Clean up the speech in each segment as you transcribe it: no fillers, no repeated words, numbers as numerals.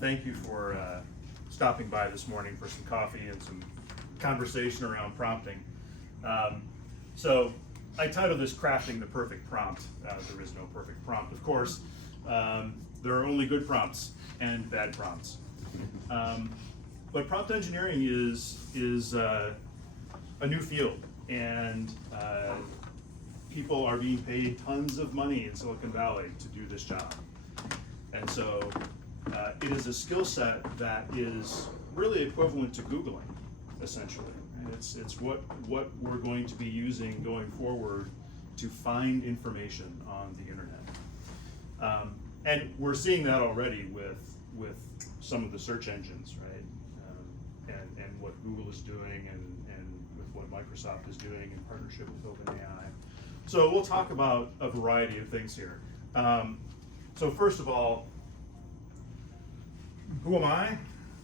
Thank you for stopping by this morning for some coffee and some conversation around prompting. So I titled this Crafting the Perfect Prompt. There is no perfect prompt, of course. There are only good prompts and bad prompts. But prompt engineering is a new field, and people are being paid tons of money in Silicon Valley to do this job. And so it is a skill set that is really equivalent to Googling, essentially. And it's what we're going to be using going forward to find information on the internet. And we're seeing that already with some of the search engines, right? And what Google is doing and with what Microsoft is doing in partnership with OpenAI. So we'll talk about a variety of things here. So first of all, who am I?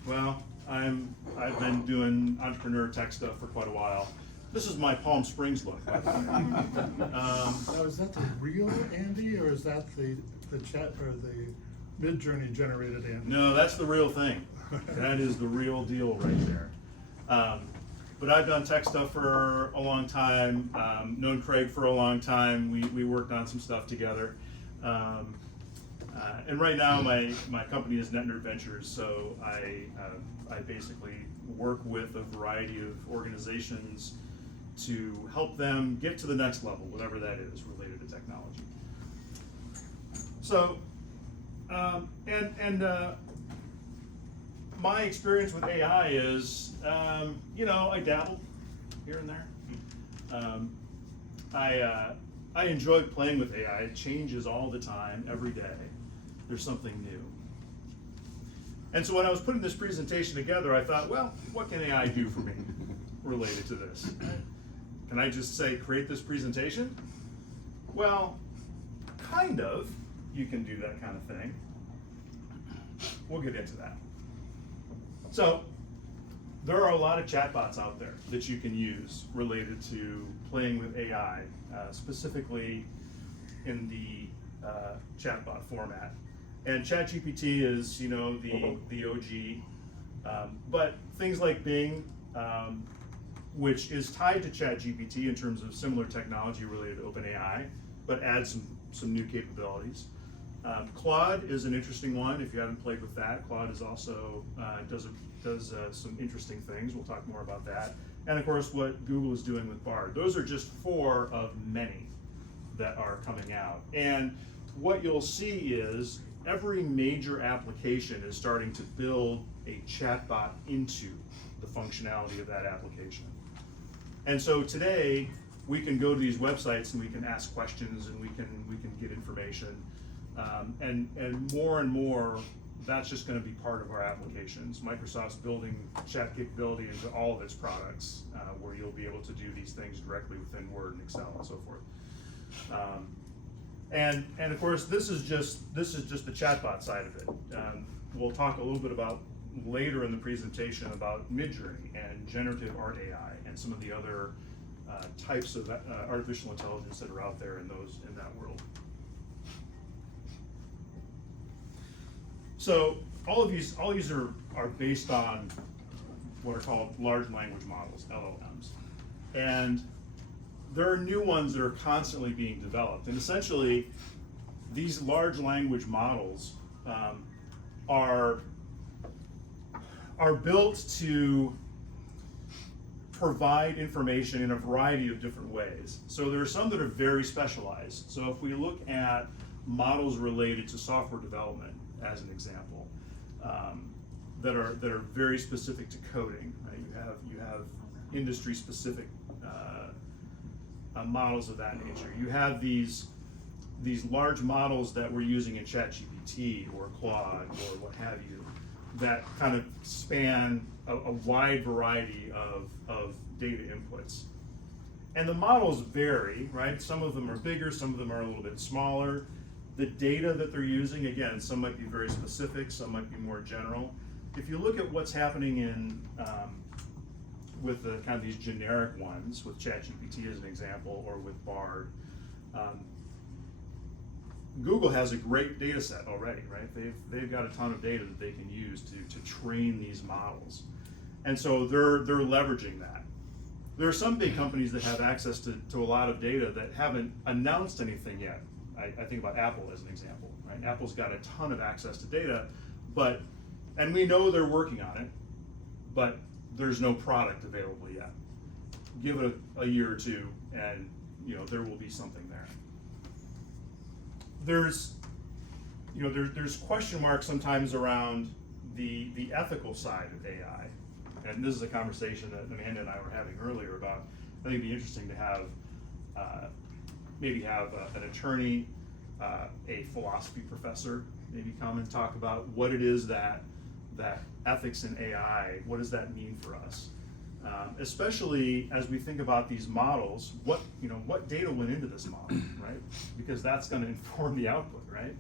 Well, I've been doing entrepreneur tech stuff for quite a while. This is my Palm Springs look, by the way. Now, is that the real Andy, or is that the chat or the Midjourney generated Andy? No, that's the real thing. That is the real deal right there. But I've done tech stuff for a long time, known Craig for a long time. We worked on some stuff together. And right now my company is Net Nerd Ventures, so I basically work with a variety of organizations to help them get to the next level, whatever that is related to technology. So, my experience with AI is, I dabble here and there. I enjoy playing with AI. It changes all the time, every day. There's something new. And so when I was putting this presentation together, I thought, well, what can AI do for me related to this? Can I just say, create this presentation? Well, kind of. You can do that kind of thing. We'll get into that. So there are a lot of chatbots out there that you can use related to playing with AI, specifically in the chatbot format. And ChatGPT is, the OG. But things like Bing, which is tied to ChatGPT in terms of similar technology related to OpenAI, but adds some new capabilities. Claude is an interesting one. If you haven't played with that, Claude is also does some interesting things. We'll talk more about that. And of course, what Google is doing with Bard. Those are just 4 of many that are coming out. And what you'll see is every major application is starting to build a chatbot into the functionality of that application. And so today, we can go to these websites and we can ask questions and we can get information. And more, that's just going to be part of our applications. Microsoft's building chat capability into all of its products, where you'll be able to do these things directly within Word and Excel and so forth. And of course, this is just the chatbot side of it. We'll talk a little bit about later in the presentation about Midjourney and generative art AI and some of the other types of artificial intelligence that are out there in that world. So all of these are based on what are called large language models, LLMs. And there are new ones that are constantly being developed. And essentially, these large language models are built to provide information in a variety of different ways. So there are some that are very specialized. So if we look at models related to software development, as an example, that are very specific to coding, right? You have industry specific models of that nature. You have these large models that we're using in ChatGPT or Claude or what have you, that kind of span a wide variety of data inputs. And the models vary, right? Some of them are bigger, some of them are a little bit smaller. The data that they're using, again, some might be very specific, some might be more general. If you look at what's happening in with the kind of these generic ones, with ChatGPT as an example, or with Bard, Google has a great data set already, right? They've got a ton of data that they can use to train these models. And so they're leveraging that. There are some big companies that have access to a lot of data that haven't announced anything yet. I think about Apple as an example, right? Apple's got a ton of access to data, and we know they're working on it, but there's no product available yet. Give it a year or two, and there will be something there. There's question marks sometimes around the ethical side of AI, and this is a conversation that Amanda and I were having earlier about. I think it'd be interesting to have maybe have an attorney, a philosophy professor, maybe come and talk about what it is that ethics in AI, what does that mean for us? Especially as we think about these models, what data went into this model, right? Because that's going to inform the output, right?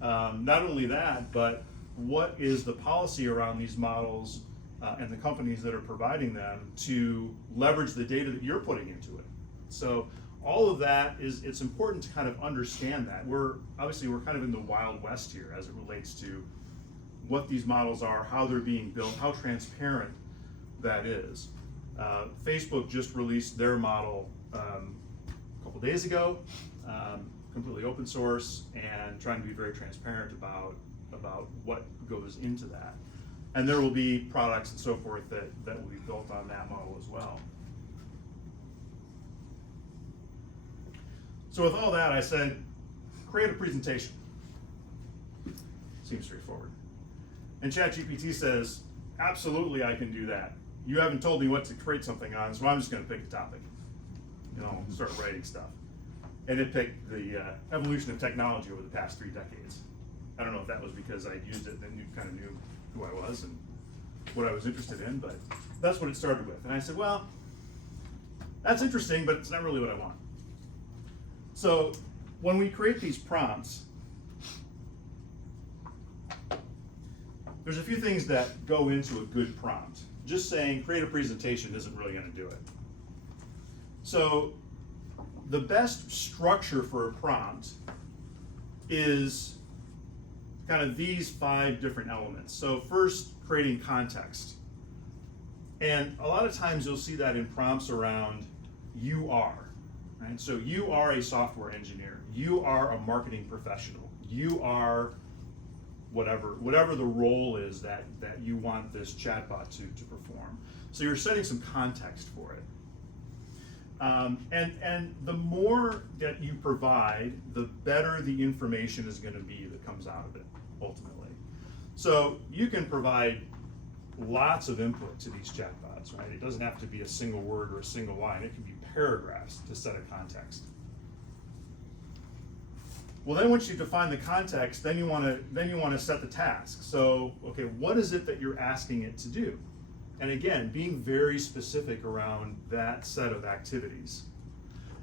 Not only that, but what is the policy around these models and the companies that are providing them to leverage the data that you're putting into it? So all of that it's important to kind of understand that. We're kind of in the Wild West here as it relates to what these models are, how they're being built, how transparent that is. Facebook just released their model a couple days ago, completely open source, and trying to be very transparent about what goes into that. And there will be products and so forth that will be built on that model as well. So with all that, I said, create a presentation. Seems straightforward. And ChatGPT says, absolutely, I can do that. You haven't told me what to create something on, so I'm just going to pick a topic. Start writing stuff. And it picked the evolution of technology over the past 3 decades. I don't know if that was because I used it and then you kind of knew who I was and what I was interested in, but that's what it started with. And I said, well, that's interesting, but it's not really what I want. So when we create these prompts, there's a few things that go into a good prompt. Just saying create a presentation isn't really going to do it. So the best structure for a prompt is kind of these 5 different elements. So first, creating context. And a lot of times you'll see that in prompts around you are, right? So you are a software engineer. You are a marketing professional. You are whatever the role is that you want this chatbot to perform. So you're setting some context for it. And the more that you provide, the better the information is going to be that comes out of it, ultimately. So you can provide lots of input to these chatbots, right? It doesn't have to be a single word or a single line. It can be paragraphs to set a context. Well, then once you define the context, then you want to set the task. So, okay, what is it that you're asking it to do? And again, being very specific around that set of activities.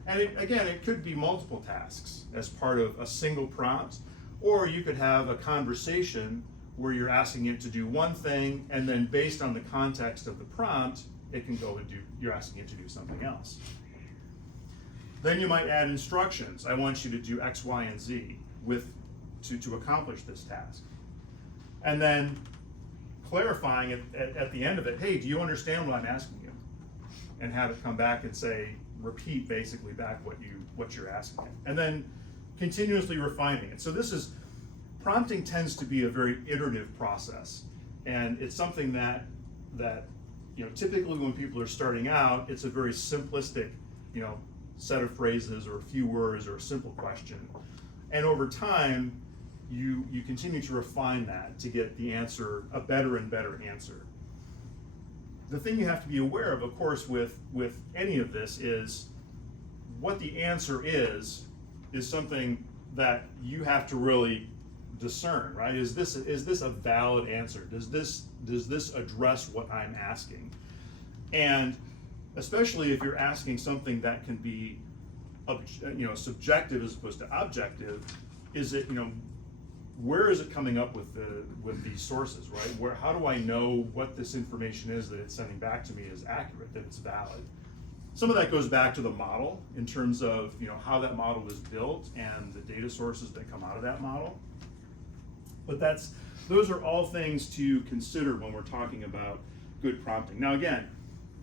And it could be multiple tasks as part of a single prompt, or you could have a conversation where you're asking it to do one thing, and then based on the context of the prompt, it can go and you're asking it to do something else. Then you might add instructions. I want you to do X, Y, and Z to accomplish this task. And then clarifying at the end of it, hey, do you understand what I'm asking you? And have it come back and say, repeat basically back what you're asking it. And then continuously refining it. So prompting tends to be a very iterative process. And it's something that typically when people are starting out, it's a very simplistic, set of phrases or a few words or a simple question. And over time, you continue to refine that to get the answer, a better and better answer. The thing you have to be aware of course, with any of this is what the answer is something that you have to really discern, right? Is this a valid answer? Does this address what I'm asking? And especially if you're asking something that can be, subjective as opposed to objective, is it, where is it coming up with these sources, right? How do I know what this information is that it's sending back to me is accurate, that it's valid? Some of that goes back to the model in terms of how that model was built and the data sources that come out of that model. But those are all things to consider when we're talking about good prompting. Now again,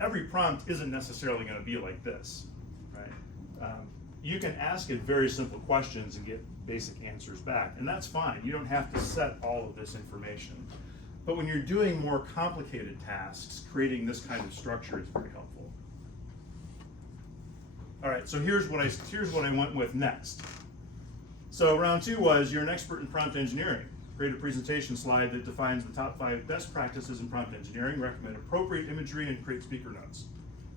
every prompt isn't necessarily going to be like this, right? You can ask it very simple questions and get basic answers back, and that's fine. You don't have to set all of this information. But when you're doing more complicated tasks, creating this kind of structure is very helpful. All right, so here's what I went with next. So round 2 was, you're an expert in prompt engineering. Create a presentation slide that defines the top 5 best practices in prompt engineering, recommend appropriate imagery, and create speaker notes.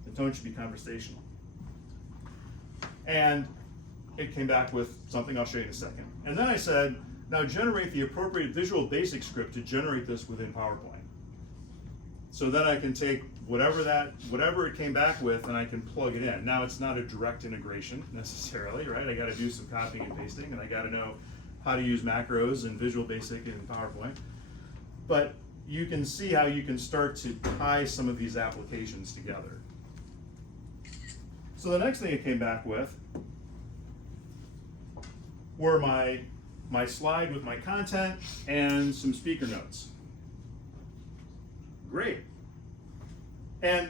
The tone should be conversational. And it came back with something I'll show you in a second. And then I said, now generate the appropriate Visual Basic script to generate this within PowerPoint. So then I can take whatever it came back with, and I can plug it in. Now it's not a direct integration necessarily, right? I got to do some copying and pasting, and I got to know how to use macros and Visual Basic in PowerPoint. But you can see how you can start to tie some of these applications together. So the next thing it came back with were my slide with my content and some speaker notes. Great. And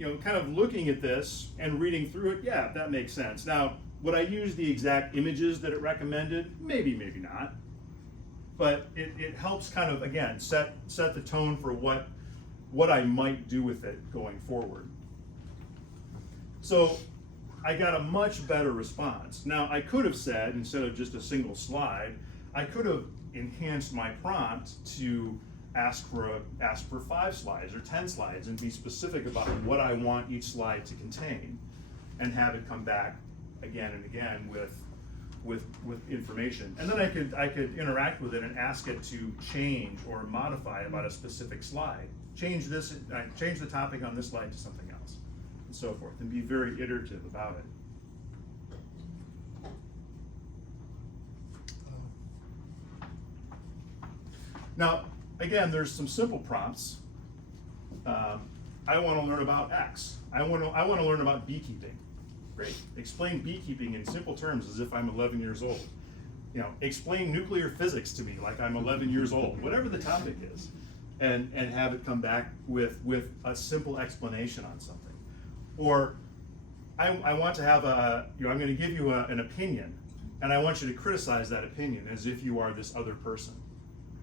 kind of looking at this and reading through it, yeah, that makes sense. Now, would I use the exact images that it recommended? Maybe, maybe not. But it helps kind of, again, set the tone for what I might do with it going forward. So I got a much better response. Now, I could have said, instead of just a single slide, I could have enhanced my prompt to ask for 5 slides or 10 slides and be specific about what I want each slide to contain, and have it come back again and again with information. And then I could interact with it and ask it to change or modify about a specific slide. Change the topic on this slide to something else, and so forth, and be very iterative about it. Now, again, there's some simple prompts. I want to learn about X. I want to learn about beekeeping. Great. Explain beekeeping in simple terms as if I'm 11 years old. Explain nuclear physics to me like I'm 11 years old. Whatever the topic is, and have it come back with a simple explanation on something. Or I want to have I'm going to give you an opinion, and I want you to criticize that opinion as if you are this other person.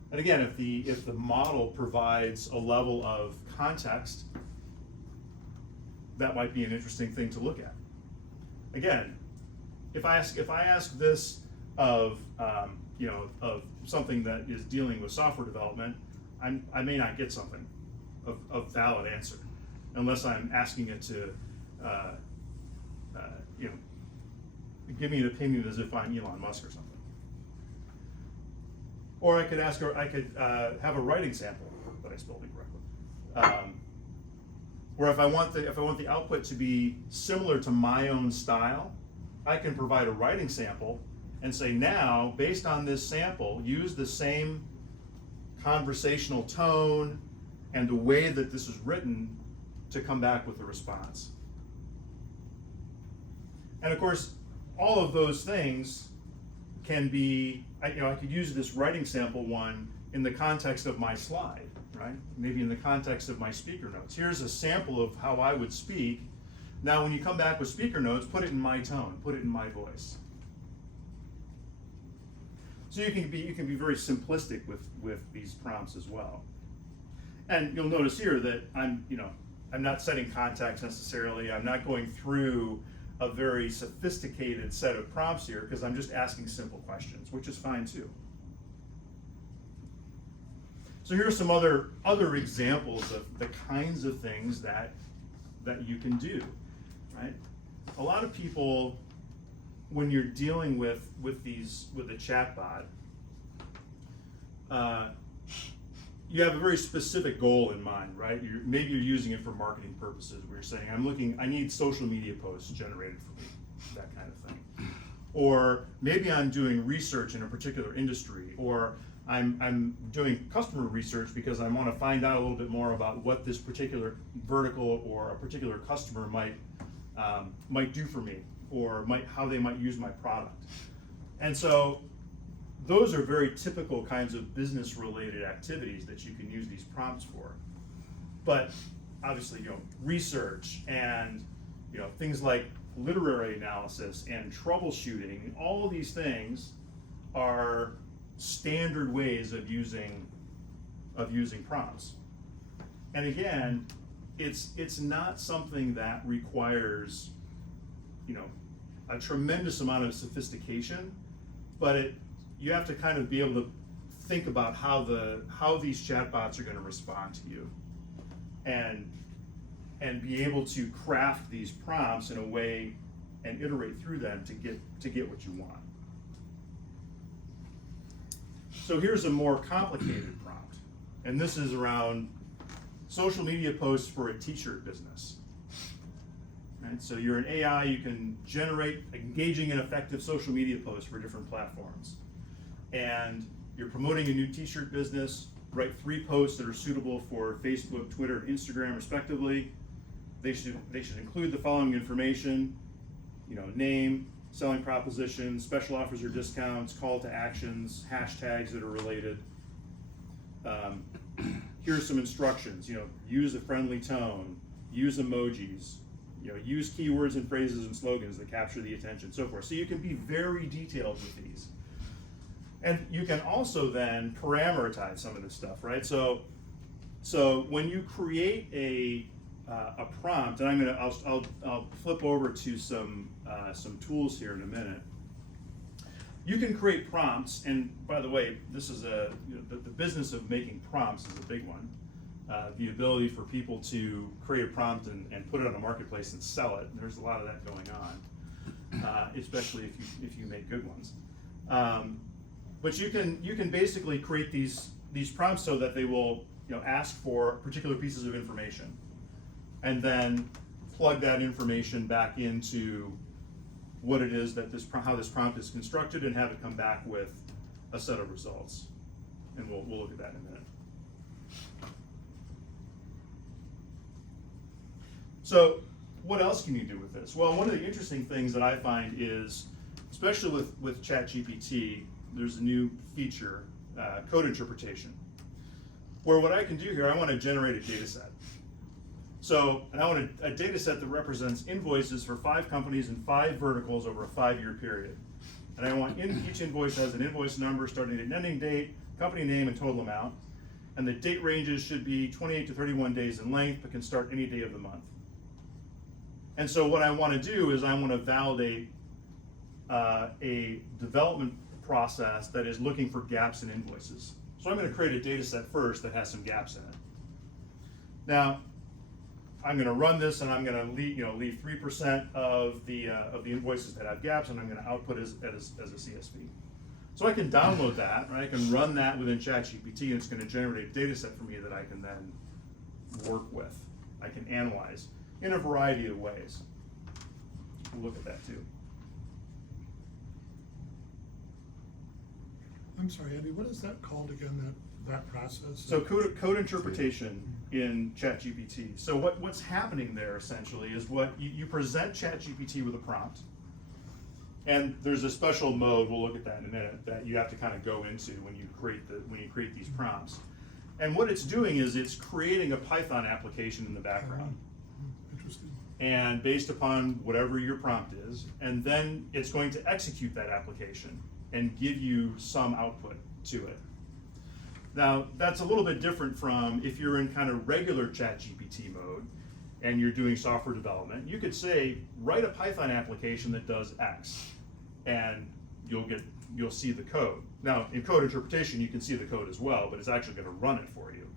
And again, if the model provides a level of context, that might be an interesting thing to look at. Again, if I ask this of something that is dealing with software development, I may not get something of valid answer, unless I'm asking it to give me an opinion as if I'm Elon Musk or something. Or I could ask her, I could have a writing sample that I spelled incorrectly. Or if I want the output to be similar to my own style, I can provide a writing sample and say, now, based on this sample, use the same conversational tone and the way that this is written to come back with a response. And of course, all of those things can be, I could use this writing sample one in the context of my slide, right? Maybe in the context of my speaker notes. Here's a sample of how I would speak. Now, when you come back with speaker notes, put it in my tone, put it in my voice. So you can be very simplistic with these prompts as well. And you'll notice here that I'm not setting context necessarily. I'm not going through a very sophisticated set of prompts here, because I'm just asking simple questions, which is fine too. So here are some other examples of the kinds of things that you can do, right? A lot of people, when you're dealing with a chatbot, you have a very specific goal in mind, right? Maybe you're using it for marketing purposes, where you're saying, I need social media posts generated for me, that kind of thing. Or maybe I'm doing research in a particular industry, or I'm doing customer research because I want to find out a little bit more about what this particular vertical or a particular customer might might do for me, or how they might use my product. And so those are very typical kinds of business-related activities that you can use these prompts for. But obviously, research and things like literary analysis and troubleshooting, all of these things are standard ways of using prompts. And again, it's not something that requires a tremendous amount of sophistication, but you have to kind of be able to think about how these chatbots are going to respond to you, and be able to craft these prompts in a way and iterate through them to get what you want. So here's a more complicated prompt, and this is around social media posts for a t-shirt business. Right? So you're an AI, you can generate engaging and effective social media posts for different platforms. And you're promoting a new t-shirt business, write 3 posts that are suitable for Facebook, Twitter, and Instagram respectively. They should include the following information, name, selling proposition, special offers or discounts, call to actions, hashtags that are related. Here's some instructions, use a friendly tone, use emojis, use keywords and phrases and slogans that capture the attention, so forth. So you can be very detailed with these. And you can also then parameterize some of this stuff, right? So when you create a prompt, and I'll flip over to some tools here in a minute. You can create prompts, and by the way, this is the business of making prompts is a big one. The ability for people to create a prompt and put it on a marketplace and sell it. And there's a lot of that going on, especially if you make good ones. But you can basically create these prompts so that they will ask for particular pieces of information, and then plug that information back into what it is that how this prompt is constructed, and have it come back with a set of results. And we'll look at that in a minute. So what else can you do with this? Well, one of the interesting things that I find is, especially with ChatGPT, there's a new feature, code interpretation, where what I can do here, I want to generate a data set. So, and I want a data set that represents invoices for 5 companies and 5 verticals over a 5-year period. And I want each invoice has an invoice number, starting date and ending date, company name, and total amount. And the date ranges should be 28 to 31 days in length, but can start any day of the month. And so what I want to do is I want to validate a development process that is looking for gaps in invoices. So I'm going to create a data set first that has some gaps in it. Now, I'm going to run this, and I'm going to leave 3% of the invoices that have gaps, and I'm going to output as a CSV. So I can download that, right? I can run that within ChatGPT, and it's going to generate a data set for me that I can then work with. I can analyze in a variety of ways. We'll look at that too. I'm sorry, Andy, what is that called again, that process? So code interpretation in ChatGPT. So what's happening there essentially is you present ChatGPT with a prompt, and there's a special mode, we'll look at that in a minute, that you have to kind of go into when you create these prompts. And what it's doing is it's creating a Python application in the background. Interesting. And based upon whatever your prompt is, and then it's going to execute that application and give you some output to it. Now, that's a little bit different from if you're in kind of regular ChatGPT mode and you're doing software development. You could say, write a Python application that does X, and you'll see the code. Now, in code interpretation, you can see the code as well, but it's actually going to run it for you,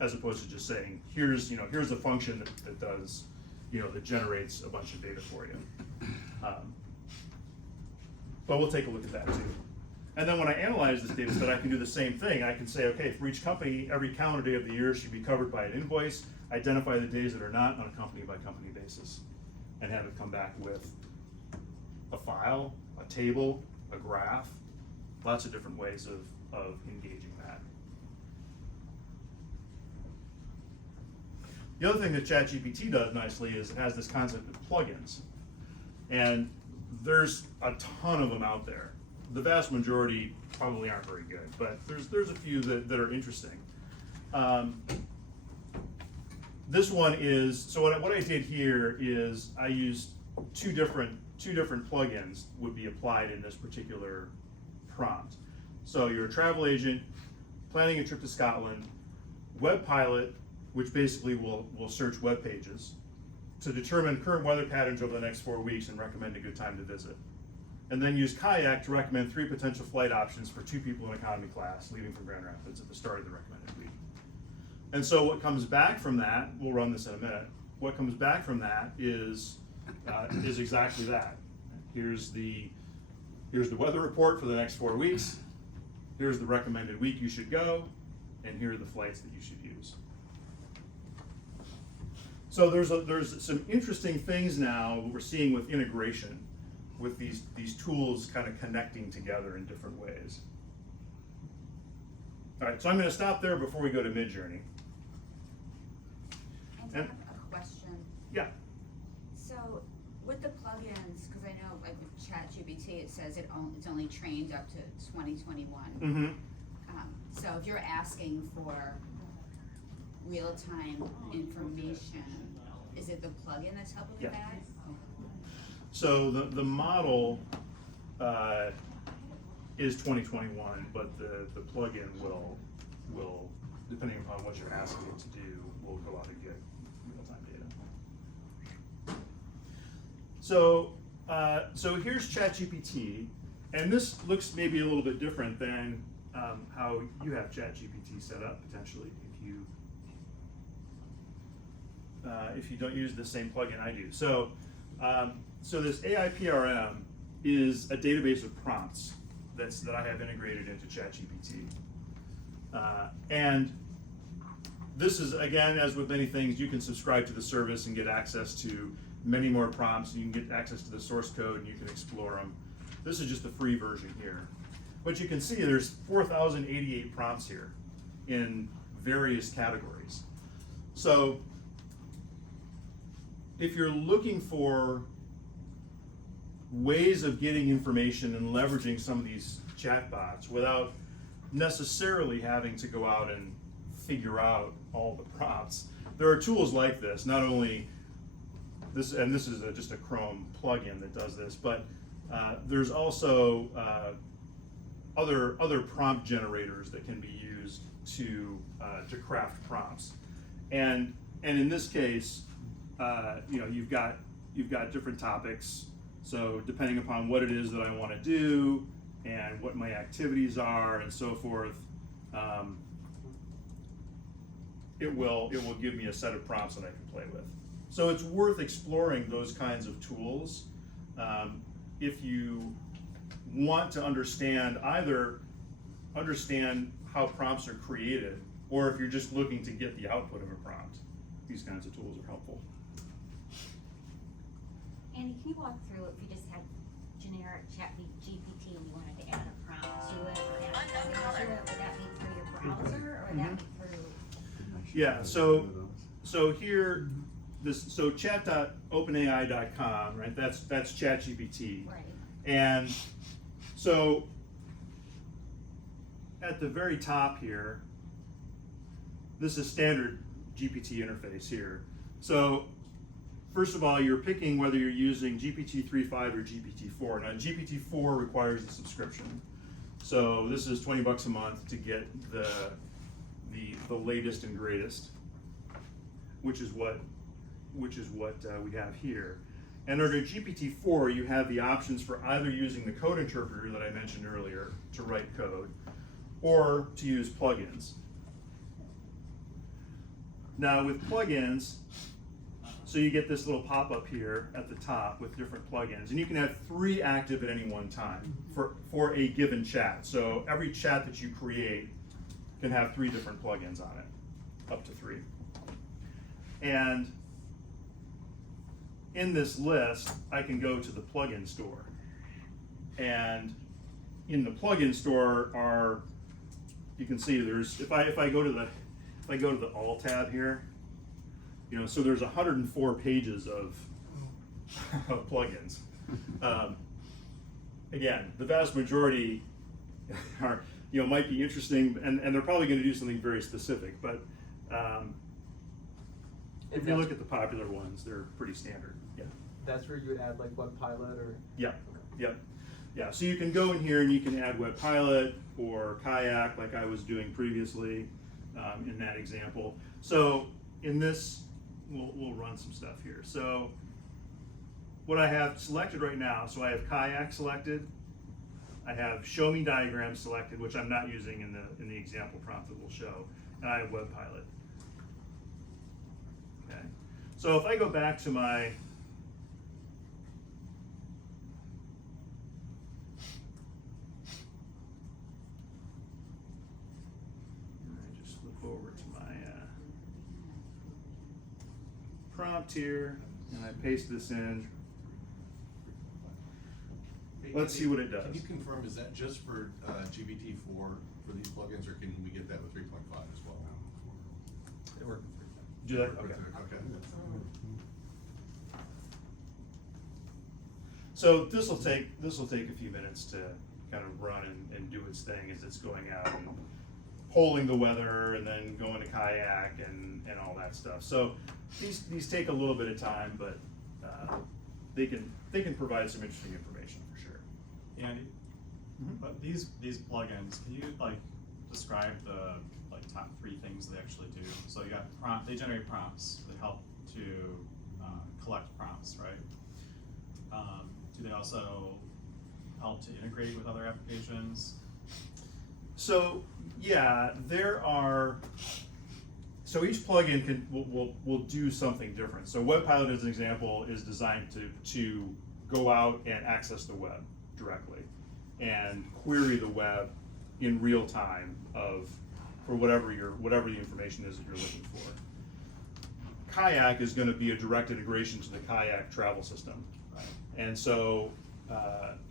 as opposed to just saying, here's a function that does, that generates a bunch of data for you. But we'll take a look at that too. And then when I analyze this data set, I can do the same thing. I can say, okay, for each company, every calendar day of the year should be covered by an invoice, identify the days that are not on a company by company basis, and have it come back with a file, a table, a graph, lots of different ways of engaging that. The other thing that ChatGPT does nicely is it has this concept of plugins. And there's a ton of them out there. The vast majority probably aren't very good, but there's a few that are interesting. This one is, so what I did here is I used two different plugins would be applied in this particular prompt. So you're a travel agent, planning a trip to Scotland, Web Pilot, which basically will search web pages to determine current weather patterns over the next 4 weeks and recommend a good time to visit. And then use Kayak to recommend 3 potential flight options for 2 people in economy class leaving from Grand Rapids at the start of the recommended week. And so what comes back from that, we'll run this in a minute, what comes back from that is exactly that. Here's the weather report for the next 4 weeks, here's the recommended week you should go, and here are the flights that you should use. So there's some interesting things now we're seeing with integration, with these tools kind of connecting together in different ways. All right, so I'm going to stop there before we go to Midjourney. I have a question. Yeah. So with the plugins, because I know like with ChatGPT, it says it's only trained up to 2021. Mm-hmm. So if you're asking for real-time information, is it the plugin that's helping with that? So the model is 2021, but the plugin will, depending upon what you're asking it to do, will go out and get real-time data. So here's ChatGPT, and this looks maybe a little bit different than how you have ChatGPT set up potentially if you don't use the same plugin I do. So this AI PRM is a database of prompts that I have integrated into ChatGPT. And this is, again, as with many things, you can subscribe to the service and get access to many more prompts, and you can get access to the source code and you can explore them. This is just the free version here. But you can see there's 4,088 prompts here in various categories. So if you're looking for ways of getting information and leveraging some of these chatbots without necessarily having to go out and figure out all the prompts, there are tools like this. Not only this, and this is just a Chrome plugin that does this, but there's also other prompt generators that can be used to craft prompts. And in this case, you've got different topics. So depending upon what it is that I want to do and what my activities are and so forth, it will give me a set of prompts that I can play with. So it's worth exploring those kinds of tools if you want to understand how prompts are created, or if you're just looking to get the output of a prompt. These kinds of tools are helpful. Andy, can you walk through if you just had generic ChatGPT and you wanted to add a prompt to it or add a plugin to it? Would that be through your browser or would that be through? Yeah. So here, so chat.openai.com, right? That's ChatGPT. Right. And so at the very top here, this is standard GPT interface here. So first of all, you're picking whether you're using GPT 3.5 or GPT 4. Now GPT 4 requires a subscription. So this is $20 a month to get the latest and greatest, which is what we have here. And under GPT 4, you have the options for either using the code interpreter that I mentioned earlier to write code, or to use plugins. Now with plugins, so you get this little pop-up here at the top with different plugins, and you can have 3 active at any one time for a given chat. So every chat that you create can have 3 different plugins on it, up to 3. And in this list, I can go to the plugin store. And in the plugin store you can see there's, if I go to the all tab here, You know, so there's 104 pages of plugins. Again, the vast majority are, you know, might be interesting, and they're probably going to do something very specific. But if you look at the popular ones, they're pretty standard. Yeah. That's where you would add like WebPilot or. Yeah. Yeah. Yeah. So you can go in here and you can add WebPilot or Kayak, like I was doing previously in that example. So in this, we'll run some stuff here. So what I have selected right now, so I have Kayak selected, I have Show Me Diagram selected, which I'm not using in the example prompt that we'll show, and I have WebPilot. Okay, so if I go back to my I just flip over to my prompt here, and I paste this in. Let's see what it does. Can you confirm, is that just for GPT-4 for these plugins, or can we get that with 3.5 as well? It worked. Do that? Okay. Okay. So this will take a few minutes to kind of run and do its thing as it's going out and polling the weather and then going to Kayak and all that stuff. So these take a little bit of time, but they can provide some interesting information for sure. Andy, but these plugins, can you like describe the like top 3 things they actually do? So you got they generate prompts. They help to collect prompts, right? Do they also help to integrate with other applications? So yeah, there are. So each plugin will do something different. So WebPilot, as an example, is designed to go out and access the web directly and query the web in real time for whatever the information is that you're looking for. Kayak is going to be a direct integration to the Kayak travel system, and so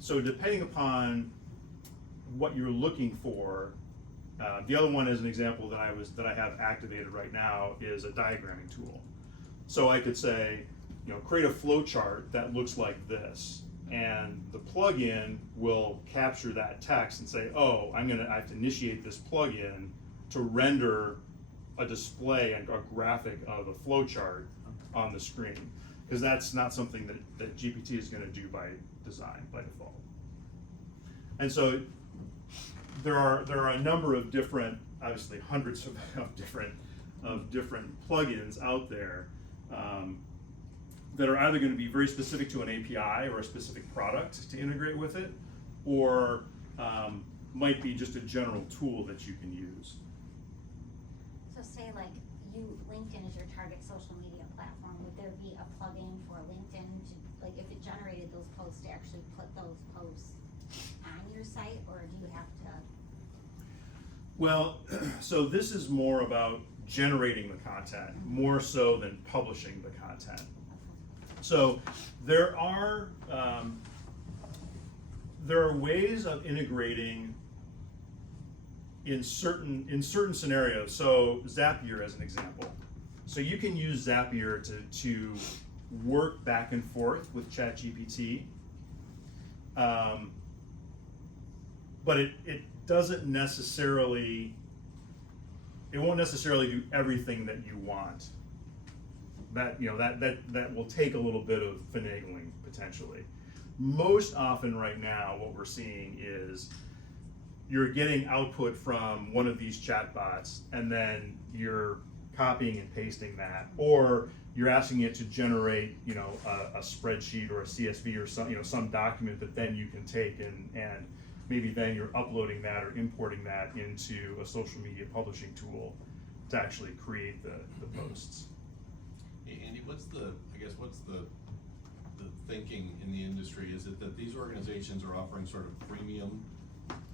depending upon what you're looking for. The other one, as an example that I have activated right now, is a diagramming tool. So I could say, you know, create a flow chart that looks like this, and the plugin will capture that text and say, oh, I have to initiate this plugin to render a display and a graphic of a flow chart on the screen, because that's not something that GPT is going to do by design, by default. And so there are a number of different, obviously hundreds of different plugins out there that are either going to be very specific to an API or a specific product to integrate with it, or might be just a general tool that you can use. So say like LinkedIn is your target social media platform, would there be a plugin for LinkedIn to, like if it generated those posts, to actually put those posts on your site, or do you have to? Well, so this is more about generating the content, more so than publishing the content. So there are ways of integrating in certain scenarios. So Zapier as an example. So you can use Zapier to work back and forth with ChatGPT, but it doesn't necessarily, it won't necessarily do everything that you want. That, you know, that will take a little bit of finagling potentially. Most often right now what we're seeing is you're getting output from one of these chatbots, and then you're copying and pasting that, or you're asking it to generate, you know, a spreadsheet or a CSV or some, you know, some document that then you can take and maybe then you're uploading that or importing that into a social media publishing tool to actually create the posts. Hey, Andy, what's the thinking in the industry? Is it that these organizations are offering sort of premium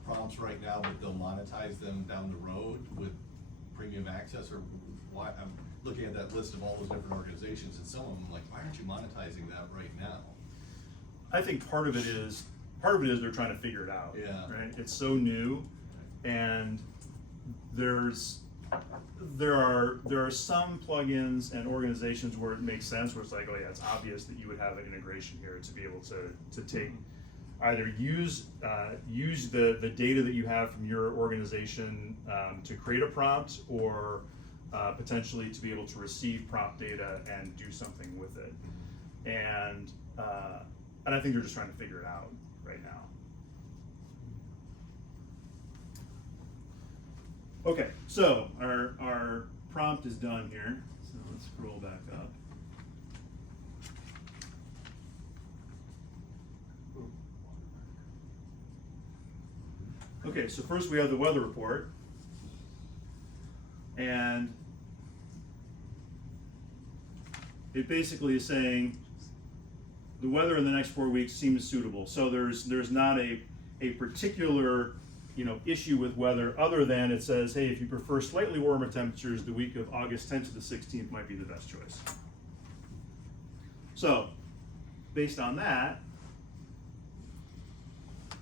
prompts right now, but they'll monetize them down the road with premium access, or why? I'm looking at that list of all those different organizations, and some of them, like, why aren't you monetizing that right now? I think part of it is they're trying to figure it out. Yeah. Right. It's so new, and there's there are some plugins and organizations where it makes sense, where it's like, oh yeah, it's obvious that you would have an integration here to be able to take, either use the data that you have from your organization to create a prompt, or potentially to be able to receive prompt data and do something with it. And I think they're just trying to figure it out right now. Okay, so our prompt is done here. So let's scroll back up. Okay, so first we have the weather report. And it basically is saying the weather in the next 4 weeks seems suitable. So there's not a particular issue with weather, other than it says, hey, if you prefer slightly warmer temperatures, the week of August 10th to the 16th might be the best choice. So based on that,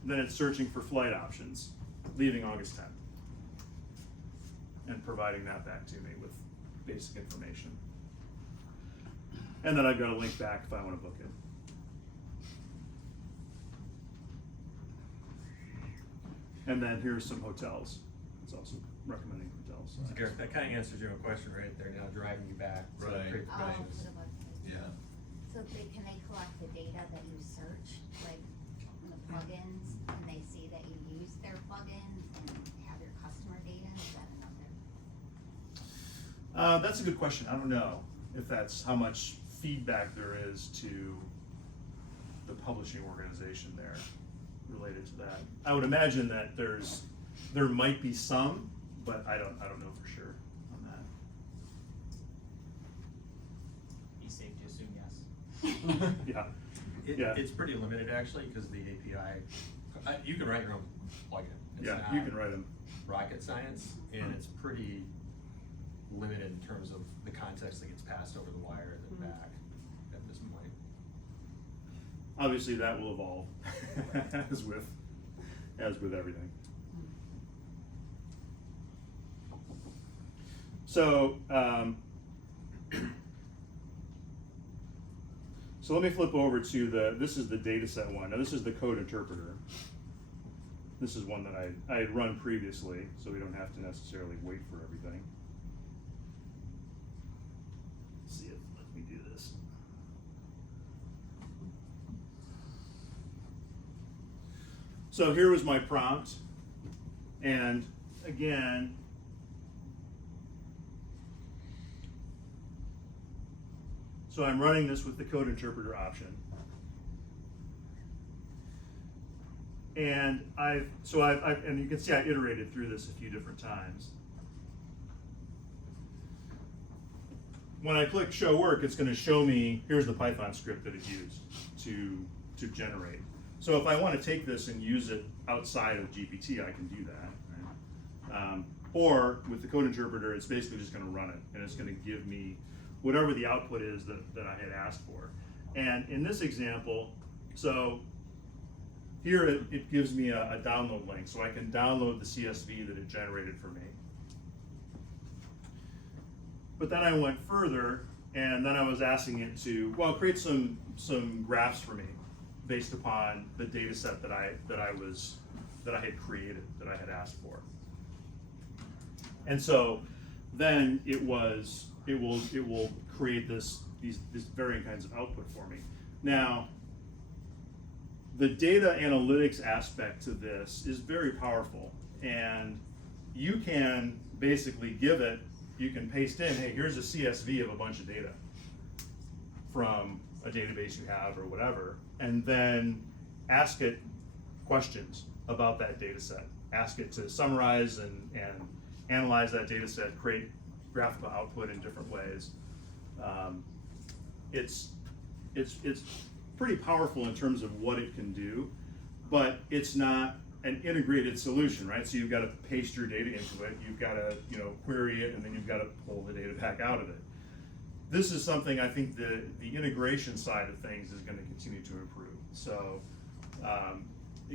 then it's searching for flight options leaving August 10th and providing that back to me with basic information. And then I've got a link back if I want to book it. And then here's some hotels. It's also recommending hotels. So Garrett, that kind of answers your own question right there, now driving you back to Right. create the Oh, questions. to the website. Yeah. So can they collect the data that you search, like in the plugins, and they see that you use their plugins and have your customer data? Is that another? That's a good question. I don't know if that's how much feedback there is to the publishing organization there related to that. I would imagine that there might be some, but I don't know for sure on that. Be safe to assume yes. Yeah. Yeah. It's pretty limited actually, because the API, you can write your own plugin. It's Yeah, not you can write them. rocket science, and it's pretty limited in terms of the context that gets passed over the wire and then back at this point. Obviously, that will evolve as with everything. So, so let me flip over to this is the dataset one. Now this is the code interpreter. This is one that I had run previously, so we don't have to necessarily wait for everything. Let's see if let me do this. So here was my prompt, and again, so I'm running this with the code interpreter option. And and you can see I iterated through this a few different times. When I click show work, it's going to show me, here's the Python script that it used to generate. So if I want to take this and use it outside of GPT, I can do that. Right? Or with the code interpreter, it's basically just going to run it, and it's going to give me whatever the output is that I had asked for. And in this example, so here it gives me a download link, so I can download the CSV that it generated for me. But then I went further, and then I was asking it to, well, create some graphs for me based upon the data set that I had created, that I had asked for. And so then it will create these varying kinds of output for me. Now, the data analytics aspect to this is very powerful, and you can basically give it, you can paste in, hey, here's a CSV of a bunch of data from a database you have or whatever, and then ask it questions about that data set. Ask it to summarize and analyze that data set, create graphical output in different ways. It's pretty powerful in terms of what it can do, but it's not an integrated solution, right? So you've got to paste your data into it, you've got to query it, and then you've got to pull the data back out of it. This is something I think the integration side of things is going to continue to improve. So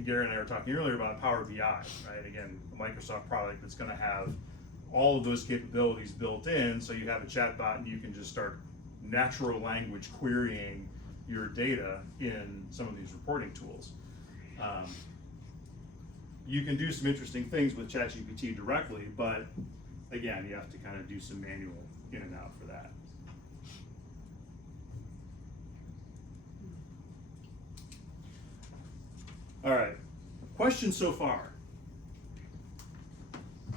Gary and I were talking earlier about Power BI, right? Again, a Microsoft product that's going to have all of those capabilities built in, so you have a chatbot and you can just start natural language querying your data in some of these reporting tools. You can do some interesting things with ChatGPT directly, but again, you have to kind of do some manual in and out for that. All right, questions so far?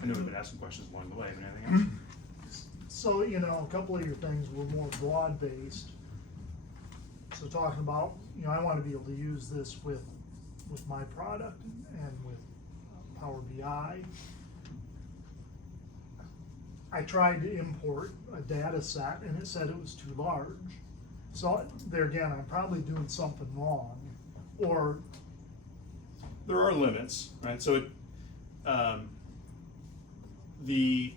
I know we've been asking questions along the way, but anything else? So, you know, a couple of your things were more broad-based. So talking about, you know, I want to be able to use this with my product and with Power BI. I tried to import a data set and it said it was too large. So there again, I'm probably doing something wrong, or There are limits, right? So it, the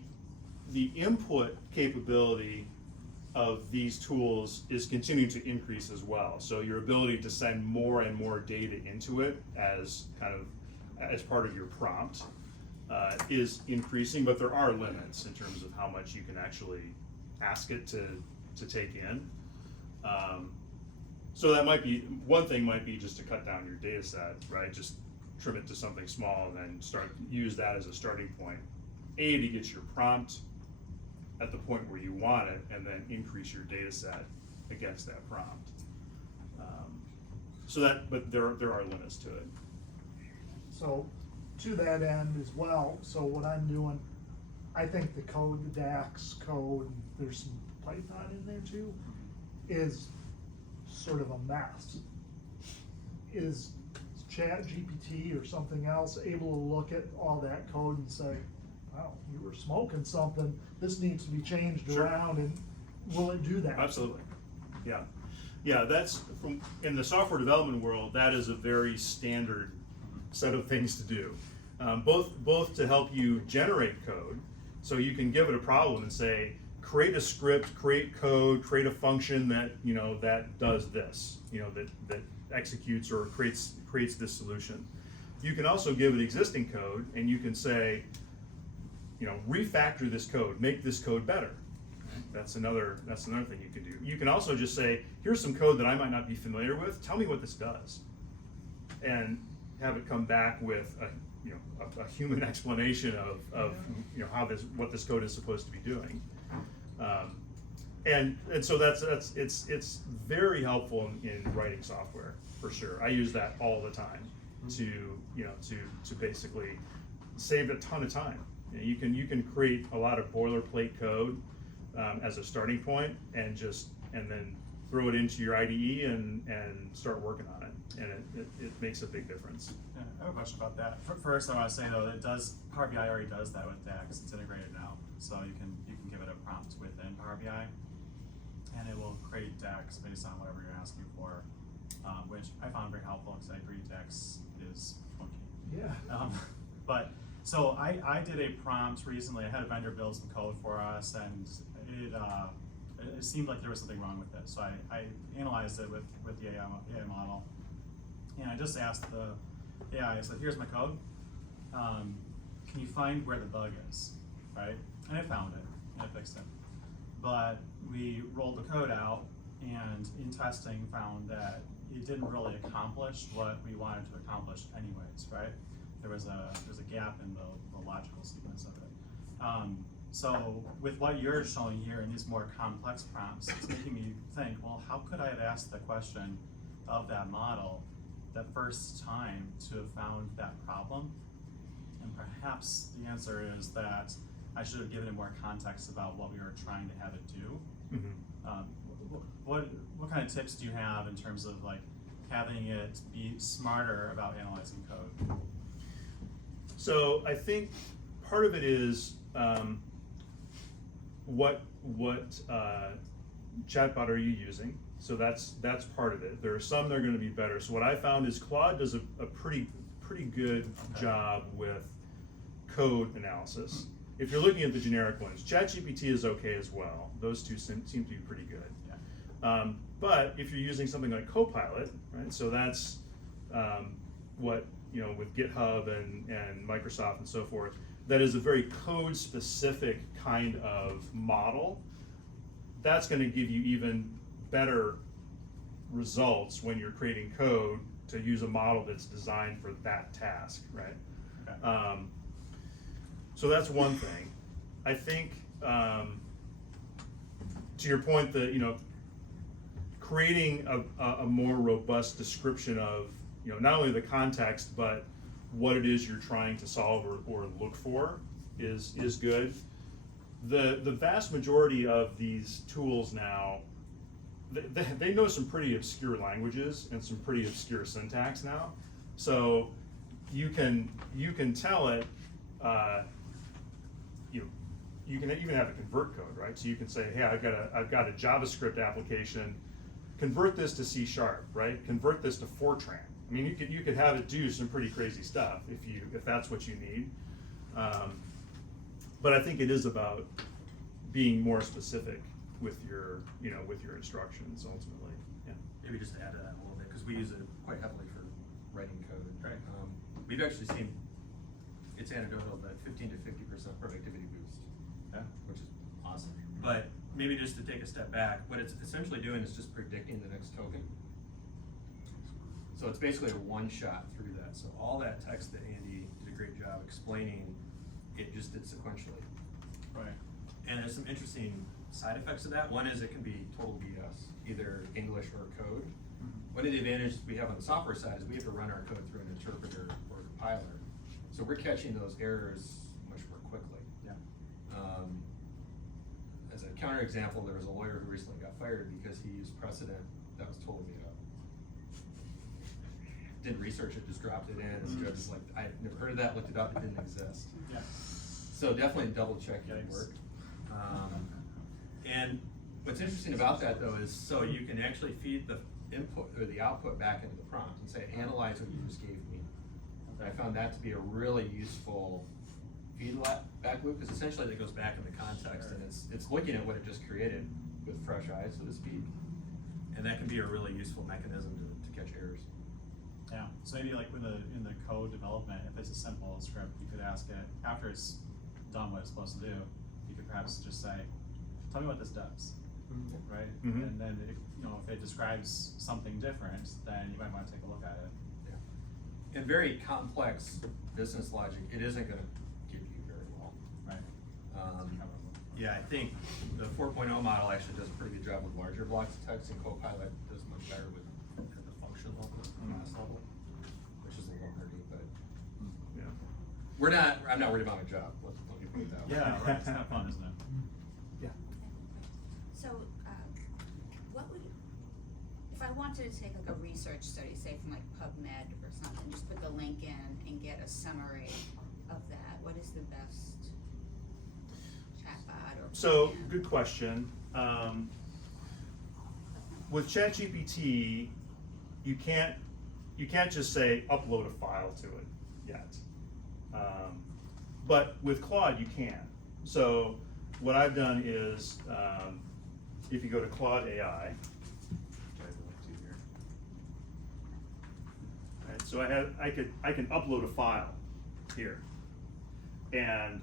input capability of these tools is continuing to increase as well. So your ability to send more and more data into it as part of your prompt is increasing, but there are limits in terms of how much you can actually ask it to take in. So that might be, one thing might be just to cut down your data set, right? Just trim it to something small and then use that as a starting point. To get your prompt at the point where you want it, and then increase your data set against that prompt. But there are limits to it. so to that end as well, so what I'm doing, I think the code, the DAX code, there's some Python in there too, is sort of a mess. Is ChatGPT or something else able to look at all that code and say, wow, you were smoking something, this needs to be changed Sure. around, and will it do that? Absolutely, yeah. Yeah, that's, in the software development world, that is a very standard set of things to do. Both to help you generate code, so you can give it a problem and say, create a script, create code, create a function that, you know, that does this, you know, that executes or creates this solution. You can also give it existing code and you can say, you know, refactor this code, make this code better. That's another thing you can do. You can also just say, here's some code that I might not be familiar with, tell me what this does. And have it come back with a human explanation of you know, what this code is supposed to be doing. And so it's very helpful in writing software, for sure. I use that all the time to basically save a ton of time. You can create a lot of boilerplate code as a starting point, and then throw it into your IDE and start working on it, and it makes a big difference. Yeah, I have a question about that. First, I want to say though that Power BI already does that with DAX. It's integrated now, so you can give it a prompt within Power BI, and it will create DAX based on whatever you're asking for, which I found very helpful because I agree DAX is funky. Yeah. But so I did a prompt recently. I had a vendor build some code for us, and it seemed like there was something wrong with it. So I analyzed it with the AI model, and I just asked the AI, I said, here's my code. Can you find where the bug is, right? And it found it, and it fixed it. But we rolled the code out, and in testing found that it didn't really accomplish what we wanted to accomplish anyways, right? There's a gap in the logical sequence of it. So with what you're showing here in these more complex prompts, it's making me think, well, how could I have asked the question of that model the first time to have found that problem? And perhaps the answer is that I should have given it more context about what we were trying to have it do. Mm-hmm. What kind of tips do you have in terms of like having it be smarter about analyzing code? So I think part of it is what chatbot are you using? So that's part of it. There are some that are going to be better. So what I found is Claude does a pretty good job with code analysis. If you're looking at the generic ones, ChatGPT is okay as well. Those two seem to be pretty good. Yeah. But if you're using something like Copilot, right? So that's what, you know, with GitHub and Microsoft and so forth, that is a very code specific kind of model, that's gonna give you even better results when you're creating code to use a model that's designed for that task, right? Okay. So that's one thing. I think, to your point that, creating a more robust description of, not only the context, but what it is you're trying to solve or look for is good. The vast majority of these tools now, they know some pretty obscure languages and some pretty obscure syntax now. So you can tell it, you can even have a convert code, right? So you can say, hey, I've got a JavaScript application, convert this to C#, right? Convert this to Fortran. I mean, you could have it do some pretty crazy stuff if that's what you need. But I think it is about being more specific with your instructions ultimately. Yeah. Maybe just to add to that a little bit, because we use it quite heavily for writing code. Right. We've actually seen, it's anecdotal, but 15 to 50% productivity boost, Yeah. which is awesome. But maybe just to take a step back, what it's essentially doing is just predicting the next token. So it's basically a one shot through that. So all that text that Andy did a great job explaining, it just did sequentially. Right. And there's some interesting side effects of that. One is it can be total BS, either English or code. One of the advantages we have on the software side is we have to run our code through an interpreter or a compiler. So we're catching those errors much more quickly. Yeah. As a counterexample, there was a lawyer who recently got fired because he used precedent that was totally made up. Didn't research it, just dropped it in, and the judge is like, I've never heard of that, looked it up, it didn't exist. Yeah. So definitely double check your Yikes. work. And what's interesting about that though is, so you can actually feed the input or the output back into the prompt and say, analyze what you just gave me. And I found that to be a really useful feedback loop, because essentially that goes back into context and it's looking at what it just created with fresh eyes, so to speak. And that can be a really useful mechanism to catch errors. Yeah, so maybe like in the code development, if it's a simple script, you could ask it, after it's done what it's supposed to do, you could perhaps just say, tell me what this does, right? Mhm. And then if it describes something different, then you might want to take a look at it. Yeah. In very complex business logic, it isn't gonna give you very well. Right. Yeah, I think the 4.0 model actually does a pretty good job with larger blocks of text, and Copilot does much better with at the function level, class level, which is a little nerdy, but Yeah. I'm not worried about my job, let me put it that way. Yeah, right, it's kind of fun, isn't it? Yeah. So, what would, if I wanted to take like a research study, say from like PubMed or something, just put the link in and get a summary of that, what is the best chatbot or? So, plugin? good question. With ChatGPT, you can't just say upload a file to it yet. But with Claude, you can. So what I've done is, if you go to Claude AI, which I have a link to here. Right, so I can upload a file here, and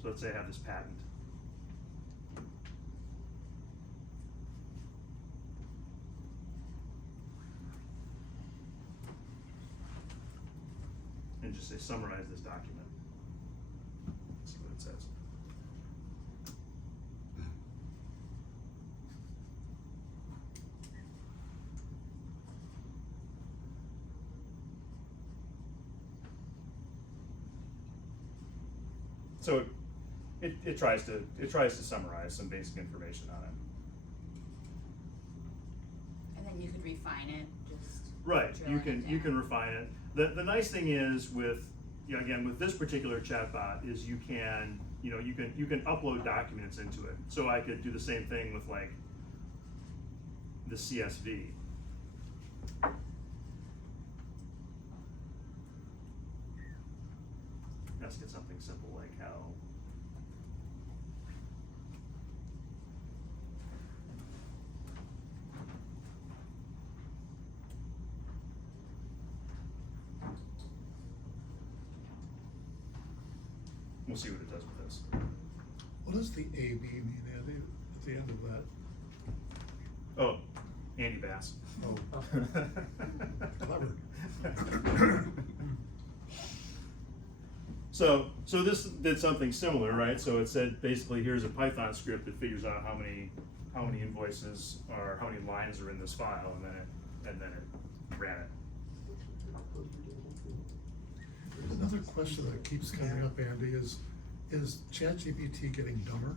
so let's say I have this patent. And just say summarize this document. Let's see what it says. So it tries to summarize some basic information on it. And then you could refine it, just. Right, you drilling can down. refine it. The nice thing is with, again, with this particular chatbot is you can upload documents into it. So I could do the same thing with like the CSV. Let's get something simple like how. we'll see what it does with this. What does the AB mean, Andy, at the end of that? Oh, Andy Bass. Oh, clever. So this did something similar, right? So it said basically here's a Python script that figures out how many invoices or how many lines are in this file, and then it ran it. Another question that keeps coming up, Andy, is ChatGPT getting dumber?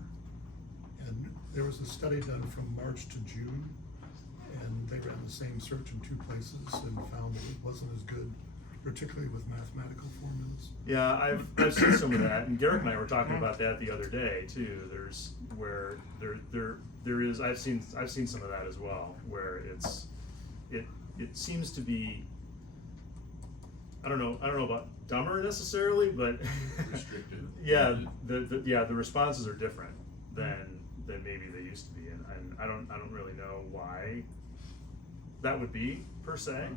And there was a study done from March to June, and they ran the same search in 2 places and found that it wasn't as good, particularly with mathematical formulas. Yeah, I've seen some of that, and Garrick and I were talking about that the other day too. There's where there is I've seen some of that as well, where it seems to be, I don't know about dumber necessarily, but Restricted. yeah, the responses are different than maybe they used to be, and I don't really know why that would be per se.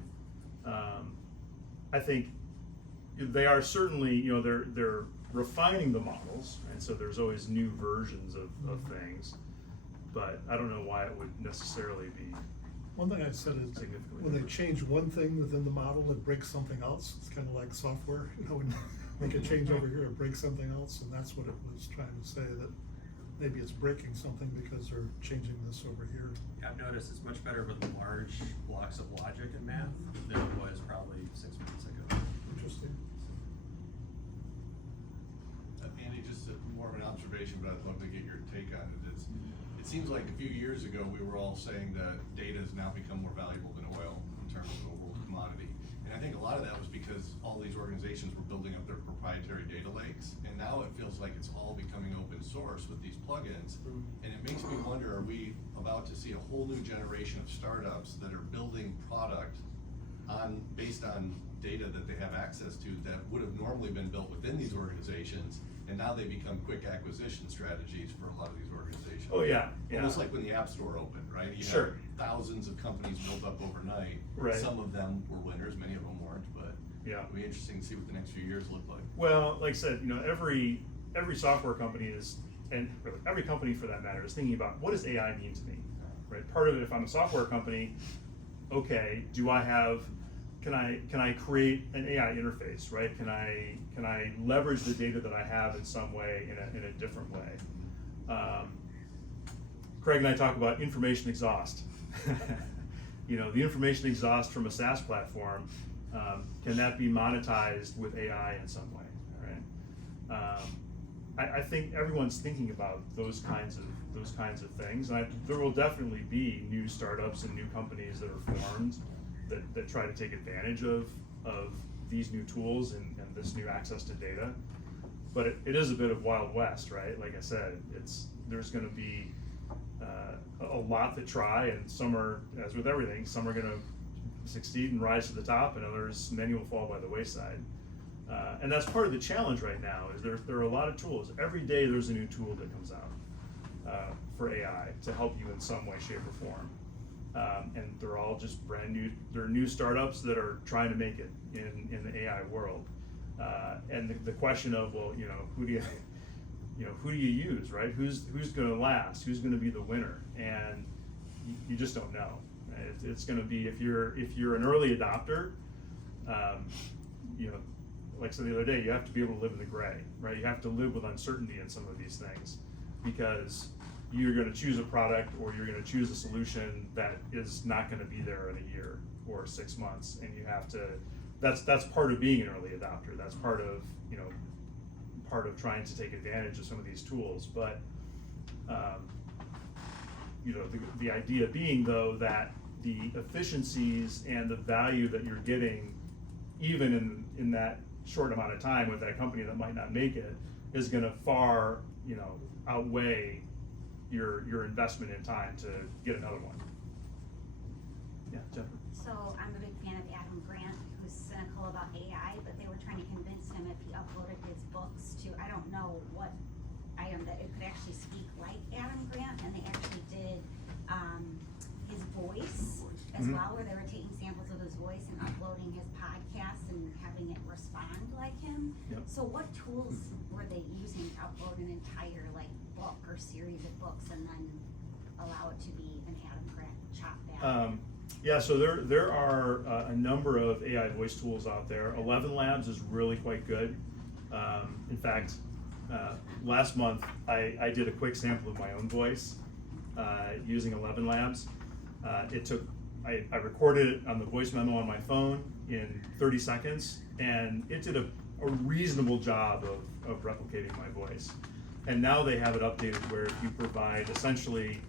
I think they are certainly, they're refining the models, and so there's always new versions of things, but I don't know why it would necessarily be. One thing I said is, Significantly when they different. change one thing within the model, it breaks something else. It's kind of like software, when make a change over here, it breaks something else, and that's what it was trying to say, that maybe it's breaking something because they're changing this over here. I've noticed it's much better with large blocks of logic in math than it was probably 6 months ago. Interesting. Andy, just more of an observation, but I'd love to get your take on it. It seems like a few years ago, we were all saying that data has now become more valuable than oil in terms of the world commodity. And I think a lot of that was because all these organizations were building up their proprietary data lakes, and now it feels like it's all becoming open source with these plugins. And it makes me wonder, are we about to see a whole new generation of startups that are building product based on data that they have access to that would have normally been built within these organizations, and now they become quick acquisition strategies for a lot of these organizations? Oh yeah, Almost like when the App Store opened, right? You Sure. had thousands of companies built up overnight. Right. Some of them were winners, many of them weren't, but yeah. it'll be interesting to see what the next few years look like. Well, like I said, every software company is, and really every company for that matter, is thinking about what does AI mean to me, right? Part of it, if I'm a software company, okay, can I create an AI interface, right? Can I leverage the data that I have in some way, in a different way? Craig and I talk about information exhaust. The information exhaust from a SaaS platform, can that be monetized with AI in some way, right? I think everyone's thinking about those kinds of things, and there will definitely be new startups and new companies that are formed that try to take advantage of these new tools and this new access to data. But it is a bit of Wild West, right? Like I said, there's going to be a lot that try, and some are, as with everything, some are going to succeed and rise to the top, and many will fall by the wayside. And that's part of the challenge right now. Is there are a lot of tools. Every day there's a new tool that comes out for AI to help you in some way, shape, or form. And they're all just brand new. They're new startups that are trying to make it in the AI world. And the question of, well, who do you use, right? Who's going to last? Who's going to be the winner? And you just don't know. Right? It's going to be, if you're an early adopter, like I said the other day, you have to be able to live in the gray, right? You have to live with uncertainty in some of these things, because you're going to choose a product or you're going to choose a solution that is not going to be there in a year or 6 months, and you have to. That's part of being an early adopter. That's part of trying to take advantage of some of these tools. But the idea being, though, that the efficiencies and the value that you're getting, even in that short amount of time with that company that might not make it, is going to far outweigh your investment in time to get another one. Yeah, Jennifer. So I'm a big fan of Adam Grant, who's cynical about AI, but they were trying to convince him if he uploaded his books to, I don't know what item, that it could actually speak like Adam Grant, and they actually did his voice as Mhm. well, where they were taking samples of his voice and uploading his podcast and having having it respond like him. Yep. So what tools were they using to upload an entire like book or series of books and then allow it to be an Adam Grant chop back? Yeah, so there are a number of AI voice tools out there. 11 Labs is really quite good. In fact, last month I did a quick sample of my own voice using 11 Labs. I recorded it on the voice memo on my phone in 30 seconds, and it did a reasonable job of replicating my voice. And now they have it updated where if you provide essentially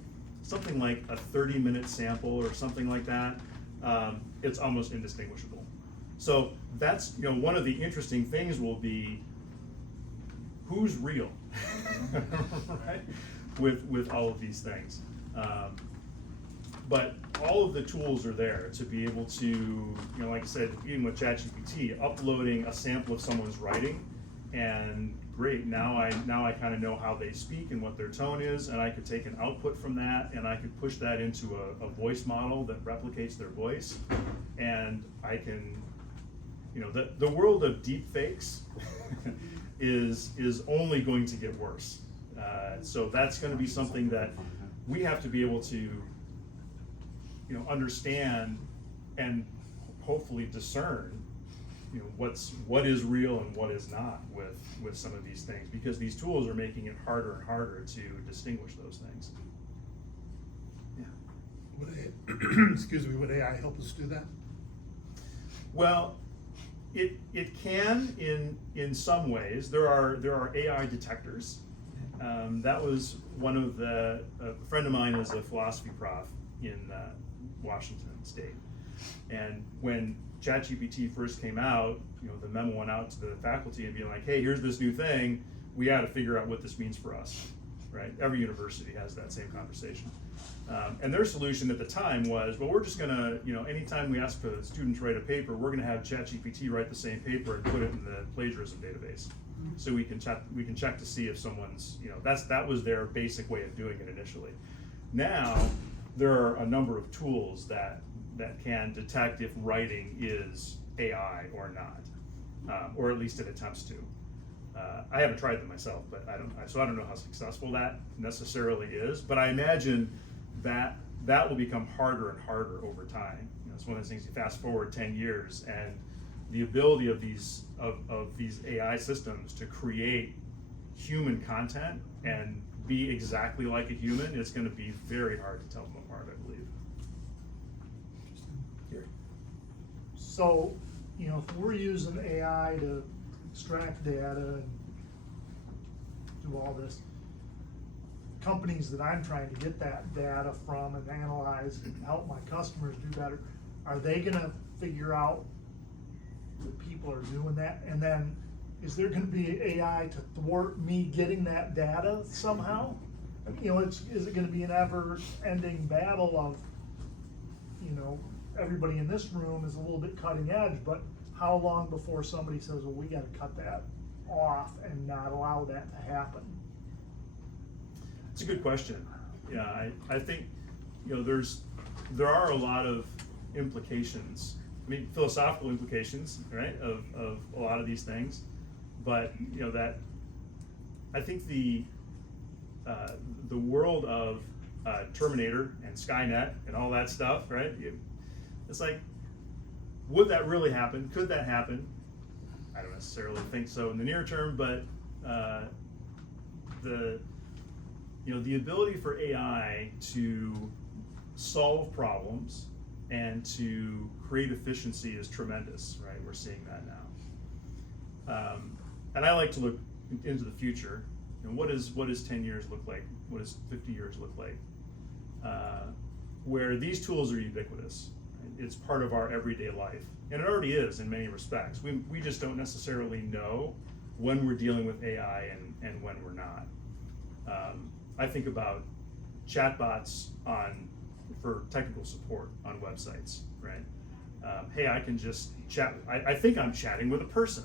something like a 30-minute sample or something like that, it's almost indistinguishable. So that's, one of the interesting things will be who's real, right? With all of these things. But all of the tools are there to be able to, like I said, even with ChatGPT, uploading a sample of someone's writing, and great, now I kind of know how they speak and what their tone is, and I could take an output from that, and I could push that into a voice model that replicates their voice, and I can, the world of deep fakes is only going to get worse. So that's going to be something that we have to be able to, understand and hopefully discern, what is real and what is not with some of these things, because these tools are making it harder and harder to distinguish those things. Yeah. Excuse me, would AI help us do that? Well, it can in some ways. There are AI detectors. That was one of a friend of mine is a philosophy prof in Washington State, and when ChatGPT first came out, the memo went out to the faculty and being like, hey, here's this new thing, we got to figure out what this means for us, right? Every university has that same conversation. And their solution at the time was, well, we're just gonna, anytime we ask a student to write a paper, we're gonna have ChatGPT write the same paper and put it in the plagiarism database. So we can check to see if someone's, that was their basic way of doing it initially. Now, there are a number of tools that can detect if writing is AI or not, or at least it attempts to. I haven't tried them myself, but I don't know how successful that necessarily is. But I imagine that will become harder and harder over time. It's one of those things. You fast forward 10 years, and the ability of these AI systems to create human content and be exactly like a human, it's going to be very hard to tell them apart, I believe. Here. So, if we're using AI to extract data and do all this, companies that I'm trying to get that data from and analyze and help my customers do better, are they gonna figure out that people are doing that? And then, is there gonna be AI to thwart me getting that data somehow? Is it gonna be an ever-ending battle of, everybody in this room is a little bit cutting edge, but how long before somebody says, well, we gotta cut that off and not allow that to happen? It's a good question. Yeah, I think, there are a lot of implications. I mean, philosophical implications, right, of a lot of these things. But, that I think the world of Terminator and Skynet and all that stuff, right? It's like, would that really happen? Could that happen? I don't necessarily think so in the near term, but the ability for AI to solve problems and to create efficiency is tremendous, right? We're seeing that now. And I like to look into the future. What does 10 years look like? What does 50 years look like? Where these tools are ubiquitous. Right? It's part of our everyday life. And it already is in many respects. We just don't necessarily know when we're dealing with AI and when we're not. I think about chatbots for technical support on websites, right? Hey, I can just chat. I think I'm chatting with a person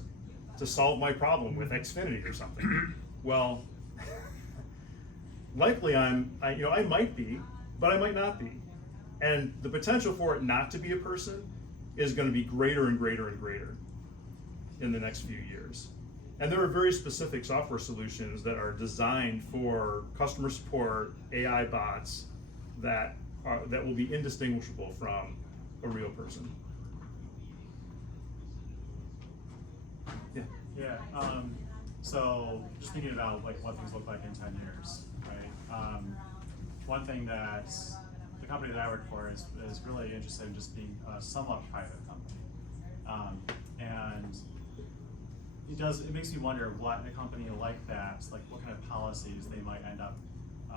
to solve my problem with Xfinity or something. Well, likely I might be, but I might not be. And the potential for it not to be a person is going to be greater and greater and greater. in the next few years. And there are very specific software solutions that are designed for customer support AI bots that will be indistinguishable from a real person. Yeah. Yeah, so just thinking about like what things look like in 10 years, right? One thing that the company that I work for is really interested in just being a somewhat private company. And it makes me wonder what a company like that, like what kind of policies they might end up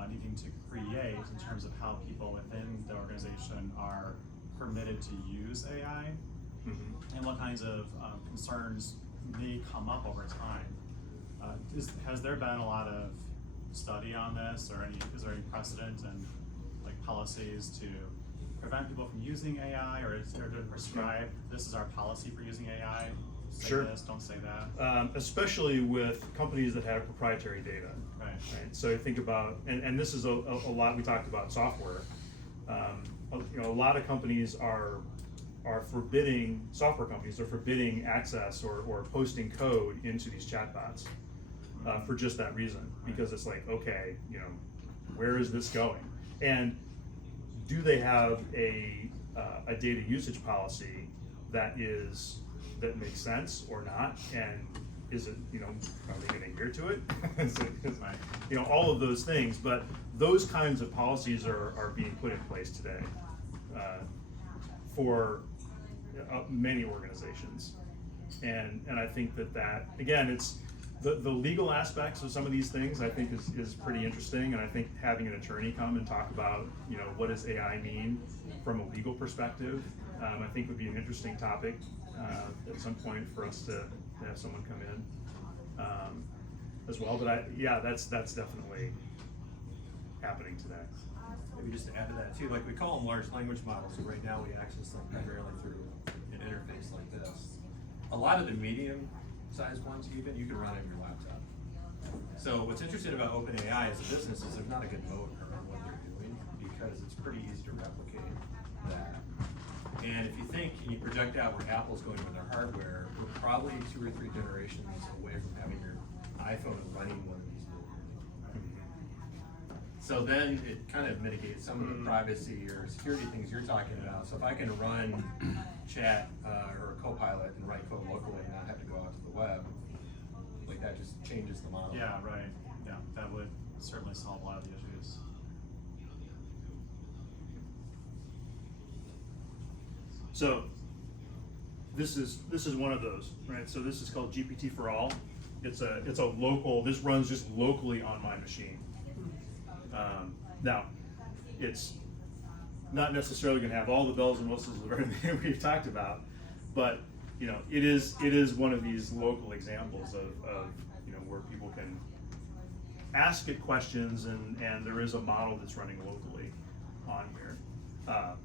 needing to create in terms of how people within the organization are permitted to use AI, and what kinds of concerns may come up over time. Has there been a lot of study on this, or is there any precedent and like policies to prevent people from using AI, or to prescribe this is our policy for using AI? Say Sure. this, don't say that. Especially with companies that have proprietary data. Right. Right. So think about, and this is a lot we talked about software. You know, a lot of companies are forbidding, software companies are forbidding access or posting code into these chatbots for just that reason, because it's like, okay, you know, where is this going? And do they have a data usage policy that makes sense or not? And is it, you know, are they gonna adhere to it? You know, all of those things, but those kinds of policies are being put in place today for many organizations. And I think that again, it's the legal aspects of some of these things I think is pretty interesting, and I think having an attorney come and talk about, you know, what does AI mean from a legal perspective, I think would be an interesting topic at some point for us to have someone come in as well. But that's definitely happening today. Maybe just to add to that too, like we call them large language models, so right now we access them primarily through an interface like this. A lot of the medium sized ones even, you can run on your laptop. So what's interesting about OpenAI as a business is there's not a good moat around what they're doing, because it's pretty easy to replicate that. And if you think and you project out where Apple's going with their hardware, we're probably 2 or 3 generations away from having your iPhone running one of these new. So then it kind of mitigates some of the privacy or security things you're talking about. So if I can run chat or a Copilot and write code locally and not have to go out to the web, like that just changes the model. Yeah, right. Yeah, that would certainly solve a lot of the issues. So this is one of those, right? So this is called GPT for all. It's a local. This runs just locally on my machine. Now, it's not necessarily going to have all the bells and whistles of everything we've talked about, but you know, it is one of these local examples of you know, where people can ask it questions, and there is a model that's running locally on here.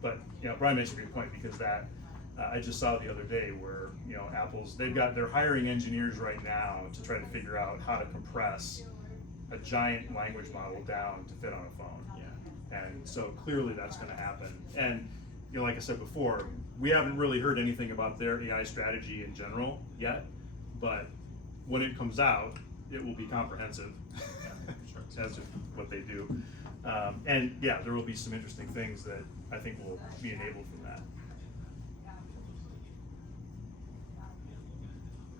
But you know, Brian mentioned a good point, because that I just saw the other day where, you know, they're hiring engineers right now to try to figure out how to compress a giant language model down to fit on a phone. Yeah. And so clearly that's going to happen. And you know, like I said before, we haven't really heard anything about their AI strategy in general yet, but when it comes out, it will be comprehensive. Yeah, sure. That's what they do. And yeah, there will be some interesting things that I think will be enabled from that.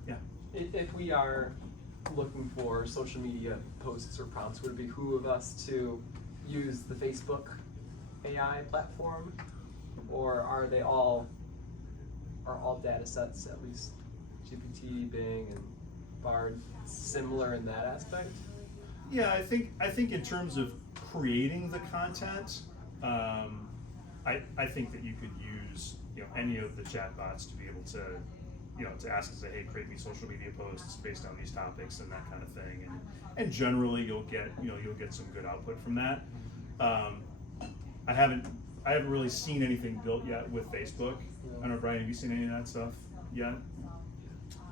Yeah. If we are looking for social media posts or prompts, would it behoove us to use the Facebook AI platform, or are all data sets, at least GPT, Bing, and Bard, similar in that aspect? Yeah, I think in terms of creating the content, I think that you could use, you know, any of the chatbots to be able to, you know, to ask and say, hey, create me social media posts based on these topics and that kind of thing, and generally you'll get some good output from that. I haven't really seen anything built yet with Facebook. I don't know, Brian, have you seen any of that stuff yet?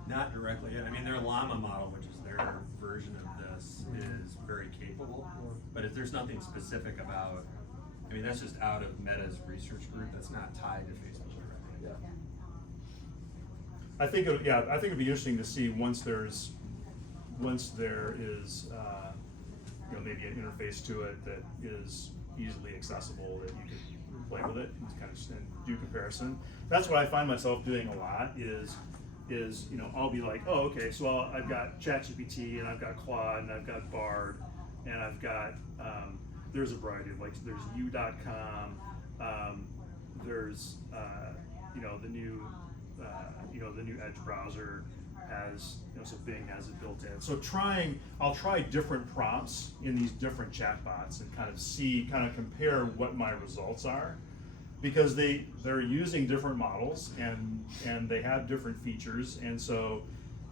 Not directly yet. I mean, their Llama model, which is their version of this, is very capable, but if there's nothing specific about, I mean, that's just out of Meta's research group. That's not tied to Facebook directly. Yeah. I think it'd be interesting to see once there is, maybe an interface to it that is easily accessible, that you can play with it and kind of and do comparison. That's what I find myself doing a lot is I'll be like, oh, okay, so I've got ChatGPT and I've got Claude and I've got Bard and I've got, there's a variety of, like, there's u.com, there's, the new Edge browser has, so Bing has it built in. So I'll try different prompts in these different chatbots and kind of compare what my results are, because they're using different models and they have different features. And so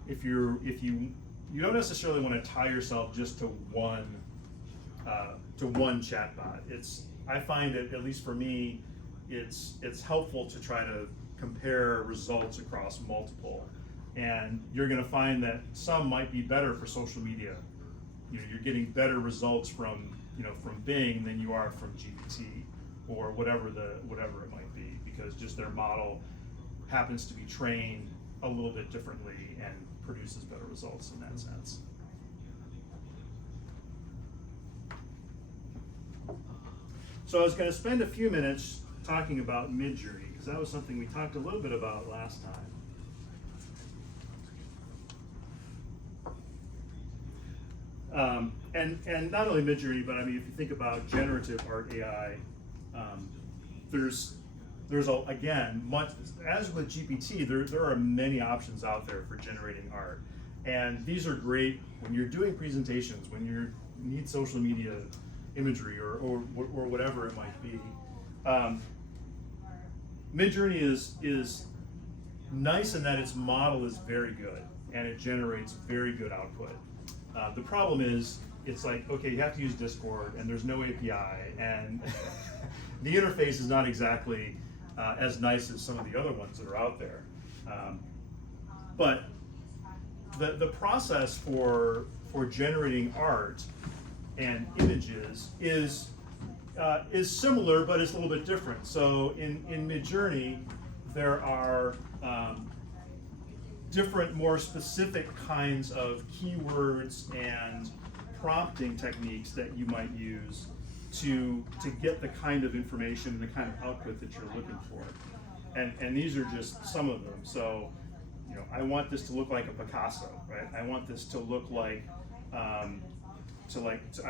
if you don't necessarily want to tie yourself just to one chatbot. I find it, at least for me, it's helpful to try to compare results across multiple, and you're going to find that some might be better for social media. You're getting better results from Bing than you are from GPT or whatever it might be, because just their model happens to be trained a little bit differently and produces better results in that sense. So I was going to spend a few minutes talking about Midjourney, because that was something we talked a little bit about last time. And not only Midjourney, but I mean, if you think about generative art AI, there's again, much as with GPT, there are many options out there for generating art, and these are great when you're doing presentations, when you need social media imagery or whatever it might be. Midjourney is nice in that its model is very good and it generates very good output. The problem is, it's like, okay, you have to use Discord and there's no API, and the interface is not exactly as nice as some of the other ones that are out there. But the process for generating art and images is similar, but it's a little bit different. So in Midjourney, there are different, more specific kinds of keywords and prompting techniques that you might use to get the kind of information and the kind of output that you're looking for. And these are just some of them. So, I want this to look like a Picasso, right? I want this to look like, I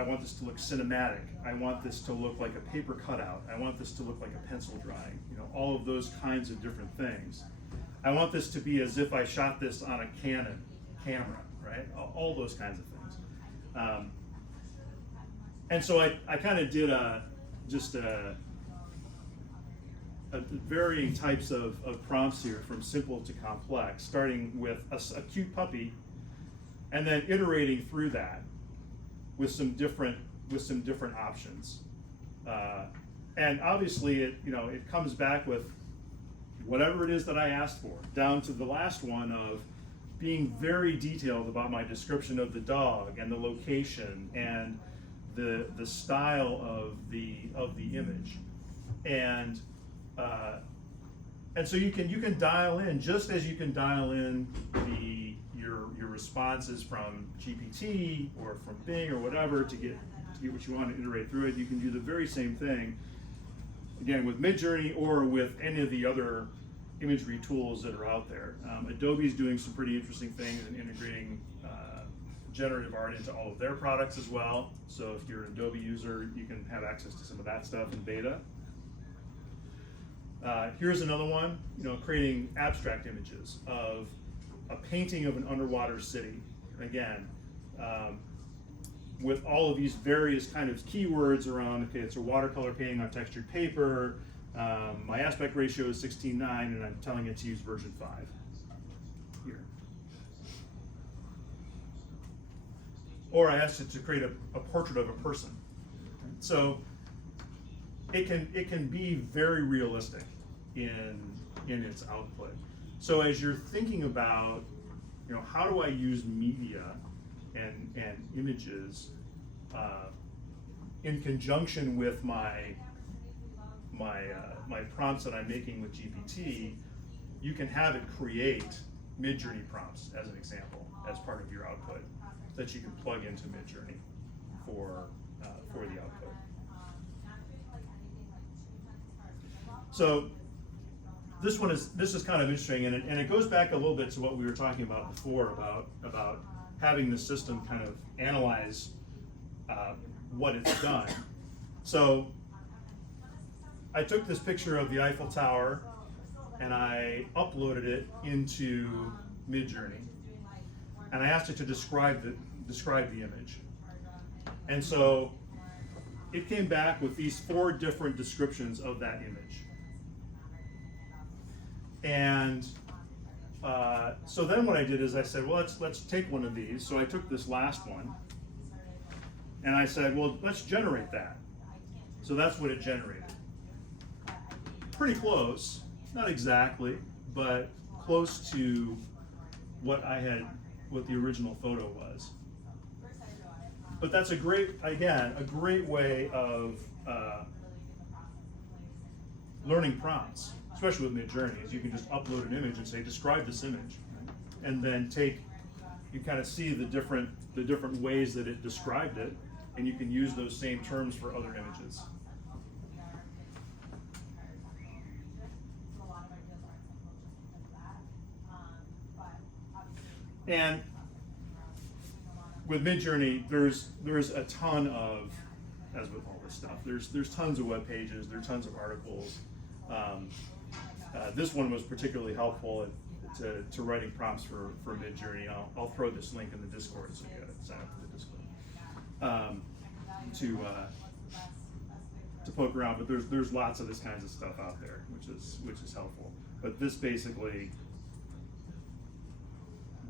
want this to look cinematic. I want this to look like a paper cutout. I want this to look like a pencil drawing. All of those kinds of different things. I want this to be as if I shot this on a Canon camera, right? All those kinds of things. And so I kind of did just varying types of prompts here, from simple to complex, starting with a cute puppy, and then iterating through that with some different options. And obviously it comes back with whatever it is that I asked for, down to the last one of being very detailed about my description of the dog and the location and the style of the image. And so you can dial in, just as you can dial in your responses from GPT or from Bing or whatever to get what you want to iterate through it. You can do the very same thing again with Midjourney or with any of the other imagery tools that are out there. Adobe's doing some pretty interesting things in integrating generative art into all of their products as well. So if you're an Adobe user, you can have access to some of that stuff in beta. Here's another one, creating abstract images of a painting of an underwater city. Again, with all of these various kind of keywords around, okay, it's a watercolor painting on textured paper, my aspect ratio is 16:9, and I'm telling it to use version 5 here. Or I asked it to create a portrait of a person. So it can be very realistic in its output. So as you're thinking about, how do I use media and images in conjunction with my prompts that I'm making with GPT, you can have it create Midjourney prompts as an example, as part of your output, that you can plug into Midjourney for the output. So this is kind of interesting, and it goes back a little bit to what we were talking about before about having the system kind of analyze what it's done. So I took this picture of the Eiffel Tower and I uploaded it into Midjourney, and I asked it to describe the image. And so it came back with these 4 different descriptions of that image. And so then what I did is I said, well, let's take one of these. So I took this last one, and I said, well, let's generate that. So that's what it generated. Pretty close, not exactly, but close to what the original photo was. But that's a great way of learning prompts, especially with Midjourney, is you can just upload an image and say, describe this image, and then you kind of see the different ways that it described it, and you can use those same terms for other images. And with Midjourney, there's a ton of, as with all this stuff, there's tons of web pages, there's tons of articles. This one was particularly helpful to writing prompts for Midjourney. I'll throw this link in the Discord so you gotta sign up for the Discord to poke around. But there's lots of this kinds of stuff out there, which is helpful. But this basically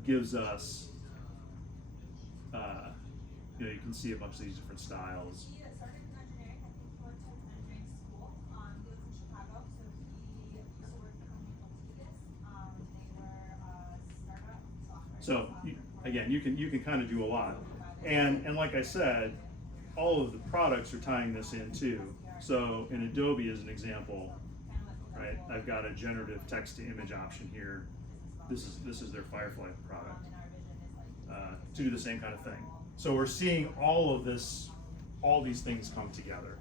gives us, you can see a bunch of these different styles. So again, you can kind of do a lot, and like I said, all of the products are tying this in too. So in Adobe, as an example, right, I've got a generative text to image option here. This is their Firefly product to do the same kind of thing. So we're seeing all these things come together.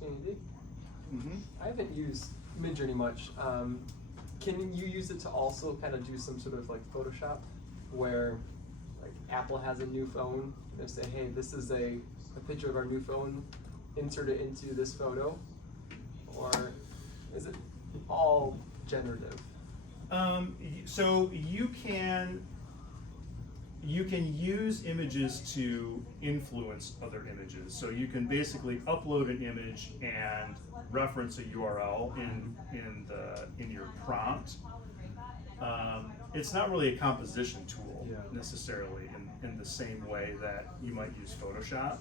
Andy? Mm-hmm. I haven't used Midjourney much. Can you use it to also kind of do some sort of like Photoshop, where like Apple has a new phone, and they say, hey, this is a picture of our new phone, insert it into this photo, or is it all generative? So you can use images to influence other images. So you can basically upload an image and reference a URL in your prompt. It's not really a composition tool necessarily in the same way that you might use Photoshop.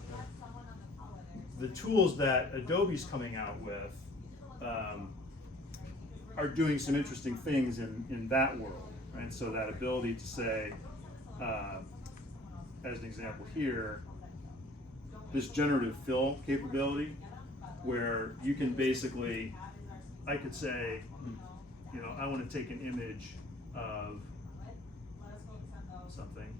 The tools that Adobe's coming out with are doing some interesting things in that world, right? So that ability to say, as an example here, this generative fill capability, where you can basically, I could say, I want to take an image of something.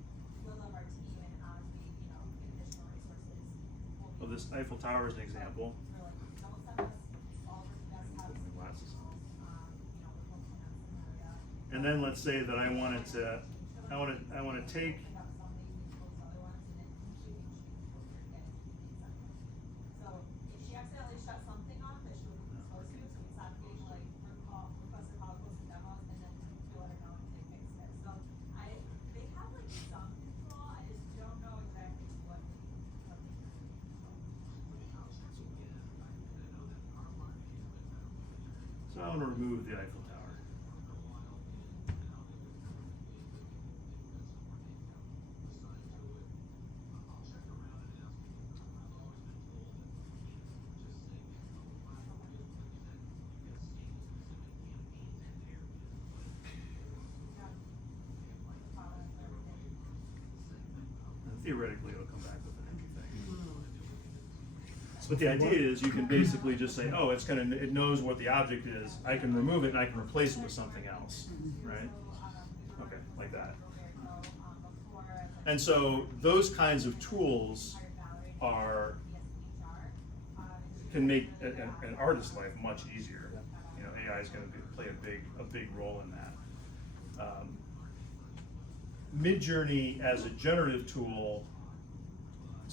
Well, this Eiffel Tower is an example. And then let's say that I want to take I want to remove the Eiffel Tower. And theoretically, it'll come back with an empty thing. But the idea is you can basically just say, oh, it knows what the object is. I can remove it and I can replace it with something else, right? Okay, like that. And so those kinds of tools can make an artist's life much easier. You know, AI is going to play a big role in that. Midjourney as a generative tool,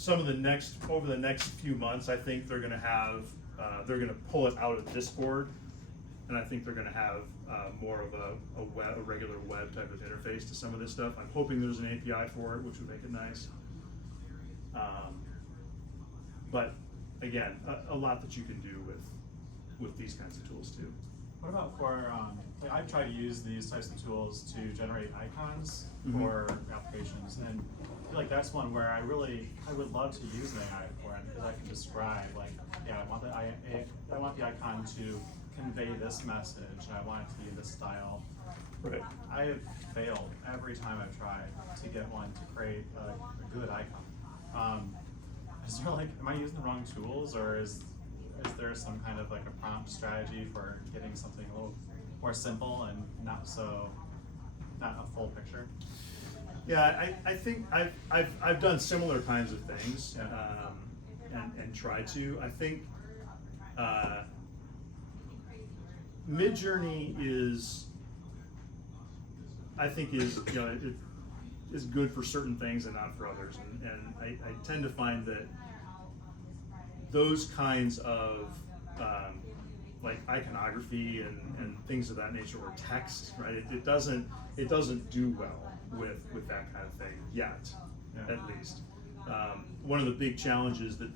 over the next few months, I think they're going to pull it out of Discord, and I think they're going to have more of a regular web type of interface to some of this stuff. I'm hoping there's an API for it, which would make it nice. But again, a lot that you can do with these kinds of tools too. What about for, like I've tried to use these types of tools to generate icons Mhm. for applications, and I feel like that's one where I would love to use an AI for it, because I can describe, like, yeah, I want the icon to convey this message, and I want it to be this style. Right. I have failed every time I've tried to get one to create a good icon. Is there like, am I using the wrong tools, or is there some kind of like a prompt strategy for getting something a little more simple and not a full picture? Yeah, I think I've done similar kinds of things, and tried to. I think Midjourney is good for certain things and not for others, and I tend to find that those kinds of like iconography and things of that nature, or text, right? It doesn't do well with that kind of thing yet, at least. One of the big challenges that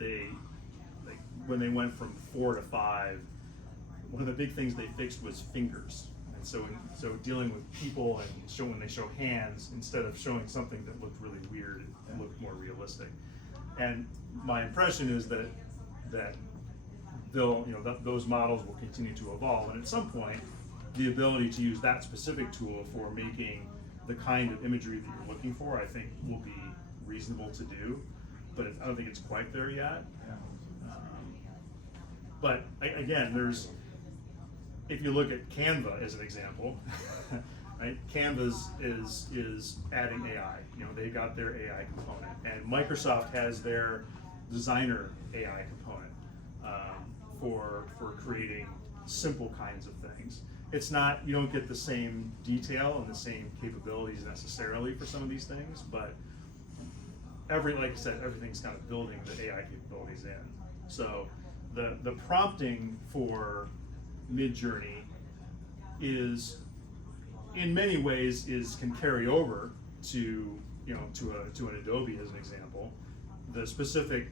when they went from 4 to 5, one of the big things they fixed was fingers. And so dealing with people and when they show hands, instead of showing something that looked really weird, it looked more realistic. And my impression is that those models will continue to evolve, and at some point, the ability to use that specific tool for making the kind of imagery that you're looking for, I think, will be reasonable to do, but I don't think it's quite there yet. But again, if you look at Canva as an example, right? Canva is adding AI. You know, they got their AI component, and Microsoft has their designer AI component for creating simple kinds of things. It's not, you don't get the same detail and the same capabilities necessarily for some of these things, but like I said, everything's kind of building the AI capabilities in. So the prompting for Midjourney is, in many ways, can carry over to an Adobe as an example. The specific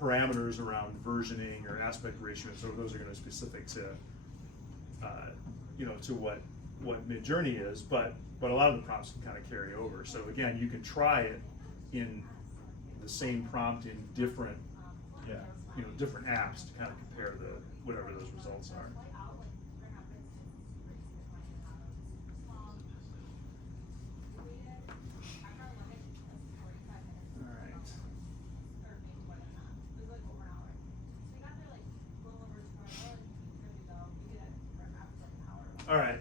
parameters around versioning or aspect ratio, so those are going to be specific to to what Midjourney is, but a lot of the prompts can kind of carry over. So again, you can try it in the same prompt in different different apps to kind of compare whatever those results are. All right.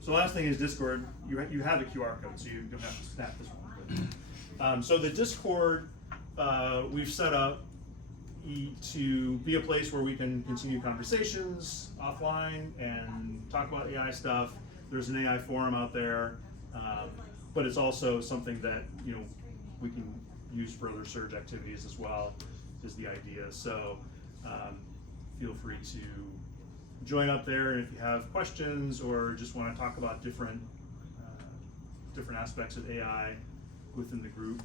So last thing is Discord. You have a QR code, so you don't have to snap this one. So the Discord we've set up to be a place where we can continue conversations offline and talk about AI stuff. There's an AI forum out there, but it's also something that we can use for other surge activities as well, is the idea. So feel free to join up there, and if you have questions or just want to talk about different aspects of AI within the group,